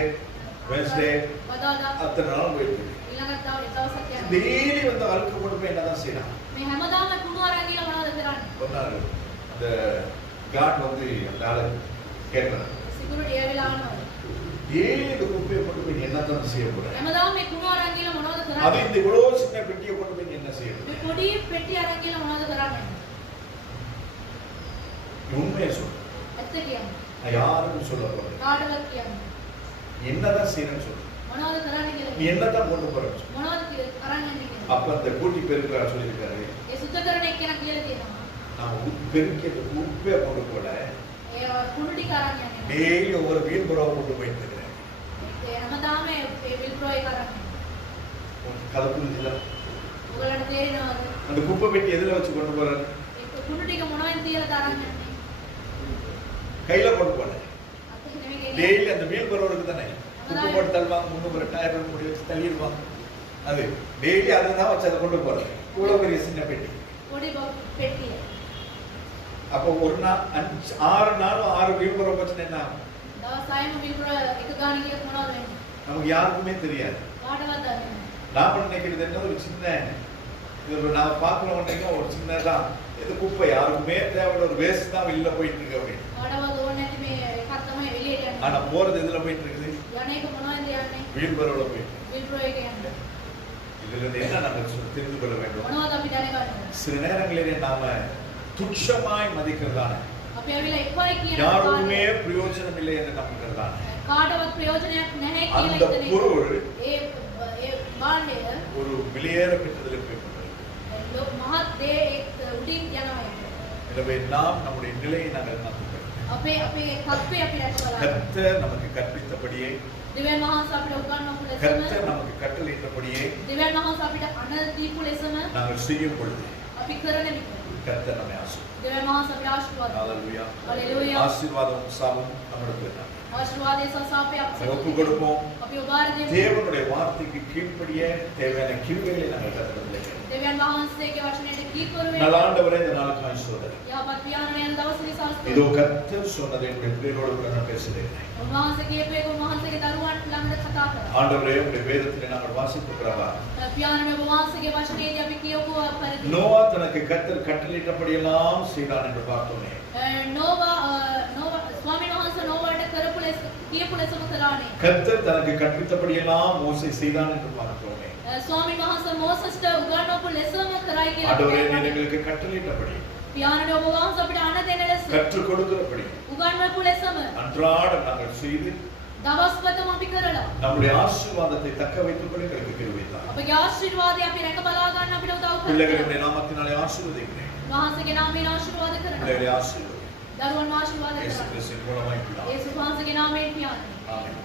வென்ஸ்டே, බදාදා அத்தனை நாள் போயிட்டு இருக்கு. ඊළඟ දවසක් යනවා. டெய்லி வந்து அழுக்கு கொண்டு போய் என்னதான் செய்யலாம்? මේ හැමදාම කුණු අරන් ගිහලා මොනවද කරන්නේ? ஒரு நாள் அந்த காட் வந்து அந்த ஆளு கேட்கிறான், සිකුරු ඩියවිලා ආනවා. டெய்லி இந்த குப்பையை கொண்டு போய் நீ என்னதான் செய்ய போற? හැමදාම මේ කුණු අරන් ගිහලා මොනවද அது කරන්නේ? இந்த இவ்வளவு சின்ன பெட்டியை கொண்டு போய் நீ என்ன செய்ய போற? මේ පොඩි පෙට්ටිය අරන් ගිහලා මොනවද කරන්නේ? நீ உண்மையை சொல்லு. ඇත්ත කියන්නේ. நான் யாருக்கும் சொல்ல போறேன். කාටවත් කියන්නේ. என்னதான் செய்யறேன்னு சொல்லு. මොනවද කරන්නේ කියලා. நீ என்னதான் கொண்டு போறேன்னு சொல்லு. මොනවද අරන් යන්නේ කියලා. அப்ப அந்த கூட்டி பெருக்கிறார் சொல்லியிருக்காரு, ඒ සුද්ධ කරන එක්කෙනා කියලා තියෙනවා. நான் பெருக்கி அந்த குப்பையை கொண்டு போல ඒ කුණු ටික අරන් යන්නේ. டெய்லி ஒவ்வொரு வீல் புறவை கொண்டு போயிட்டு இருக்கிறேன். ඒ හැමදාම මේ විල්ප්‍රෝ එක අරන් යන්නේ. உனக்கு கதை புரிஞ்சுதா? ඔයගලන්ට තේරෙනවද? அந்த குப்பை பெட்டி எதுல வச்சு கொண்டு போற? ඒ කුණු ටික මොනවෙන් තියලාද අරන් යන්නේ? கையில கொண்டு போல. අතේ නෙමෙයි ගෙනියන්නේ. டெய்லி அந்த வீல் புறவை இருக்கு தானே, குப்பை போட்டு தள்ளுவாங்க, முன்னூறு டயர் முடி வச்சு தள்ளிடுவாங்க. அது டெய்லி அதை தான் வச்சு அதை கொண்டு போறது. இவ்வளவு பெரிய சின்ன பெட்டி. පොඩි පෙට්ටිය. அப்போ ஒரு நாள் 6 நாளும் 6 வீல் புறவை வச்சுன்னா என்ன ஆகும்? දවස් 6ම විල්ප්‍රෝ එක ගාන ගියොත් මොනවද වෙන්නේ? நமக்கு யாருக்குமே தெரியாது. කාටවත් දන්නේ නැහැ. நாம நினைக்கிறது என்ன, ஒரு சின்ன இது நான் பார்க்குற உடனே ஒரு சின்னதான் இது குப்பை, யாருக்குமே தேவையான ஒரு வேஸ்ட் தான் வெளியில போயிட்டு இருக்கு அப்படின்னு. කාටවත් ඕනේ නැති මේ එකක් තමයි එළියට යන්නේ. ஆனா போறது எதுல போயிட்டு இருக்குது? යන්නේ එක මොනවද යන්නේ? வீல் பரவல போயிட்டு. විල්ප්‍රෝ එක යන්නේ. இதுல இருந்து என்ன நாங்கள் தெரிந்து கொள்ள வேண்டும்? මොනවද අපි දැනගන්නේ? சில நேரங்களிலே நாம துச்சமாய் மதிக்கிறதான, අපි ඇවිල්ලා එකයි කියන யாருக்குமே பிரயோஜனம் இல்லை என்று நம்புகிறதான කාටවත් ප්‍රයෝජනයක් නැහැ அந்த කියලා හිතන பொருள் ඒ භාණ්ඩය ஒரு வெளியேற பெற்றதில் போய்விட்டது. මහත් දේ උඩින් යනවා. எனவே நாம் நம்முடைய நிலையை நாங்கள் காத்துக்கொள்ள, අපේ තත්ත්වය අපි රැක බලන්න. கர்த்தர் நமக்கு கற்பித்தபடியே, දෙවියන් වහන්සේ අපිට උගන්වපු ලෙසම கர்த்தர் நமக்கு கட்டளையிட்டபடியே දෙවියන් වහන්සේ අපිට අණ දීපු ලෙසම நாங்கள் செய்யும் பொழுது අපි කරන විට கர்த்தர் நம்மை ஆசீர்வதிப்பார். දෙවියන් වහන්සේ අපිට ආශිර්වාද කරනවා. ஹalleluya. Hallelujah. ஆசீர்வாதம் சாபம் நம்மளுக்கு தான். ආශිර්වාදයේ සසාපේ அதை ஒப்பு கொடுப்போம். අපි උදාර දෙමු. தேவனுடைய வார்த்தைக்கு கீழ்ப்படிய தேவையான கிருபைகளை நாங்கள் கற்றுக்கொள்ள දෙවියන් වහන්සේගේ வசனයට කීකරු நல்ல වෙන්න. ஆண்டவரே, இந்த நாளுக்காய் சோதனை. යහපත් පියාණන් යන දවසේ සාස්ත්‍ර. இதோ கர்த்தர் சொன்னதை உடைய பிள்ளைகளோடு கூட நான் பேசுகிறேன். උන්වහන්සේ කියපු එක උන්වහන්සේගේ දරුවන්ට ළඟට කතා කරා. ஆண்டவரே, உடைய வேதத்திலே நாங்கள் வாசித்திருக்கிறவா, පියාණන් මේ උන්වහන්සේගේ වචනයේදී අපි කියවපු පරිදි நோவா தனக்கு கர்த்தர் கட்டளையிட்டபடியெல்லாம் செய்தான் என்று பார்த்தோமே. නෝවා ස්වාමීන් වහන්සේ නෝවාට කරපු ලෙස කියපු ලෙසම කරානේ. கர்த்தர் தனக்கு கற்பித்தபடியெல்லாம் மோசே செய்தான் என்று பார்த்தோமே. ස්වාමීන් වහන්සේ මෝසස්ට උගන්වපු ලෙසම කරයි කියලා. ஆண்டவரே, நீர் எங்களுக்கு கட்டளையிட்டபடி, පියාණන් ඔබ වහන්සේ අපිට අණ දෙන ලෙස கற்றுக் கொடுக்கிறபடி උගන්වපු ලෙසම அன்றாடம் நாங்கள் செய்து දවස්වතම අපි කරලා நம்முடைய ஆசீர்வாதத்தை தக்க வைத்துக் கொள்ள எங்களுக்கு கிருபை தாரும். අපගේ ආශිර්වාදය අපි රැක බලා ගන්න අපිට උදව් කරනවා. பிள்ளைகளுடைய நாமத்தினாலே ஆசீர்வதிக்கிறேன். වහන්සේගේ නාමයෙන් ආශිර්වාද කරනවා. பிள்ளைகளை ஆசீர்வதி. දරුවන් ආශිර්වාද இயேசு කරනවා. கிறிஸ்துவின் மூலமாய் பிதாவே. යේසුස් වහන්සේගේ නාමයෙන් පියාණන්. ஆமென்.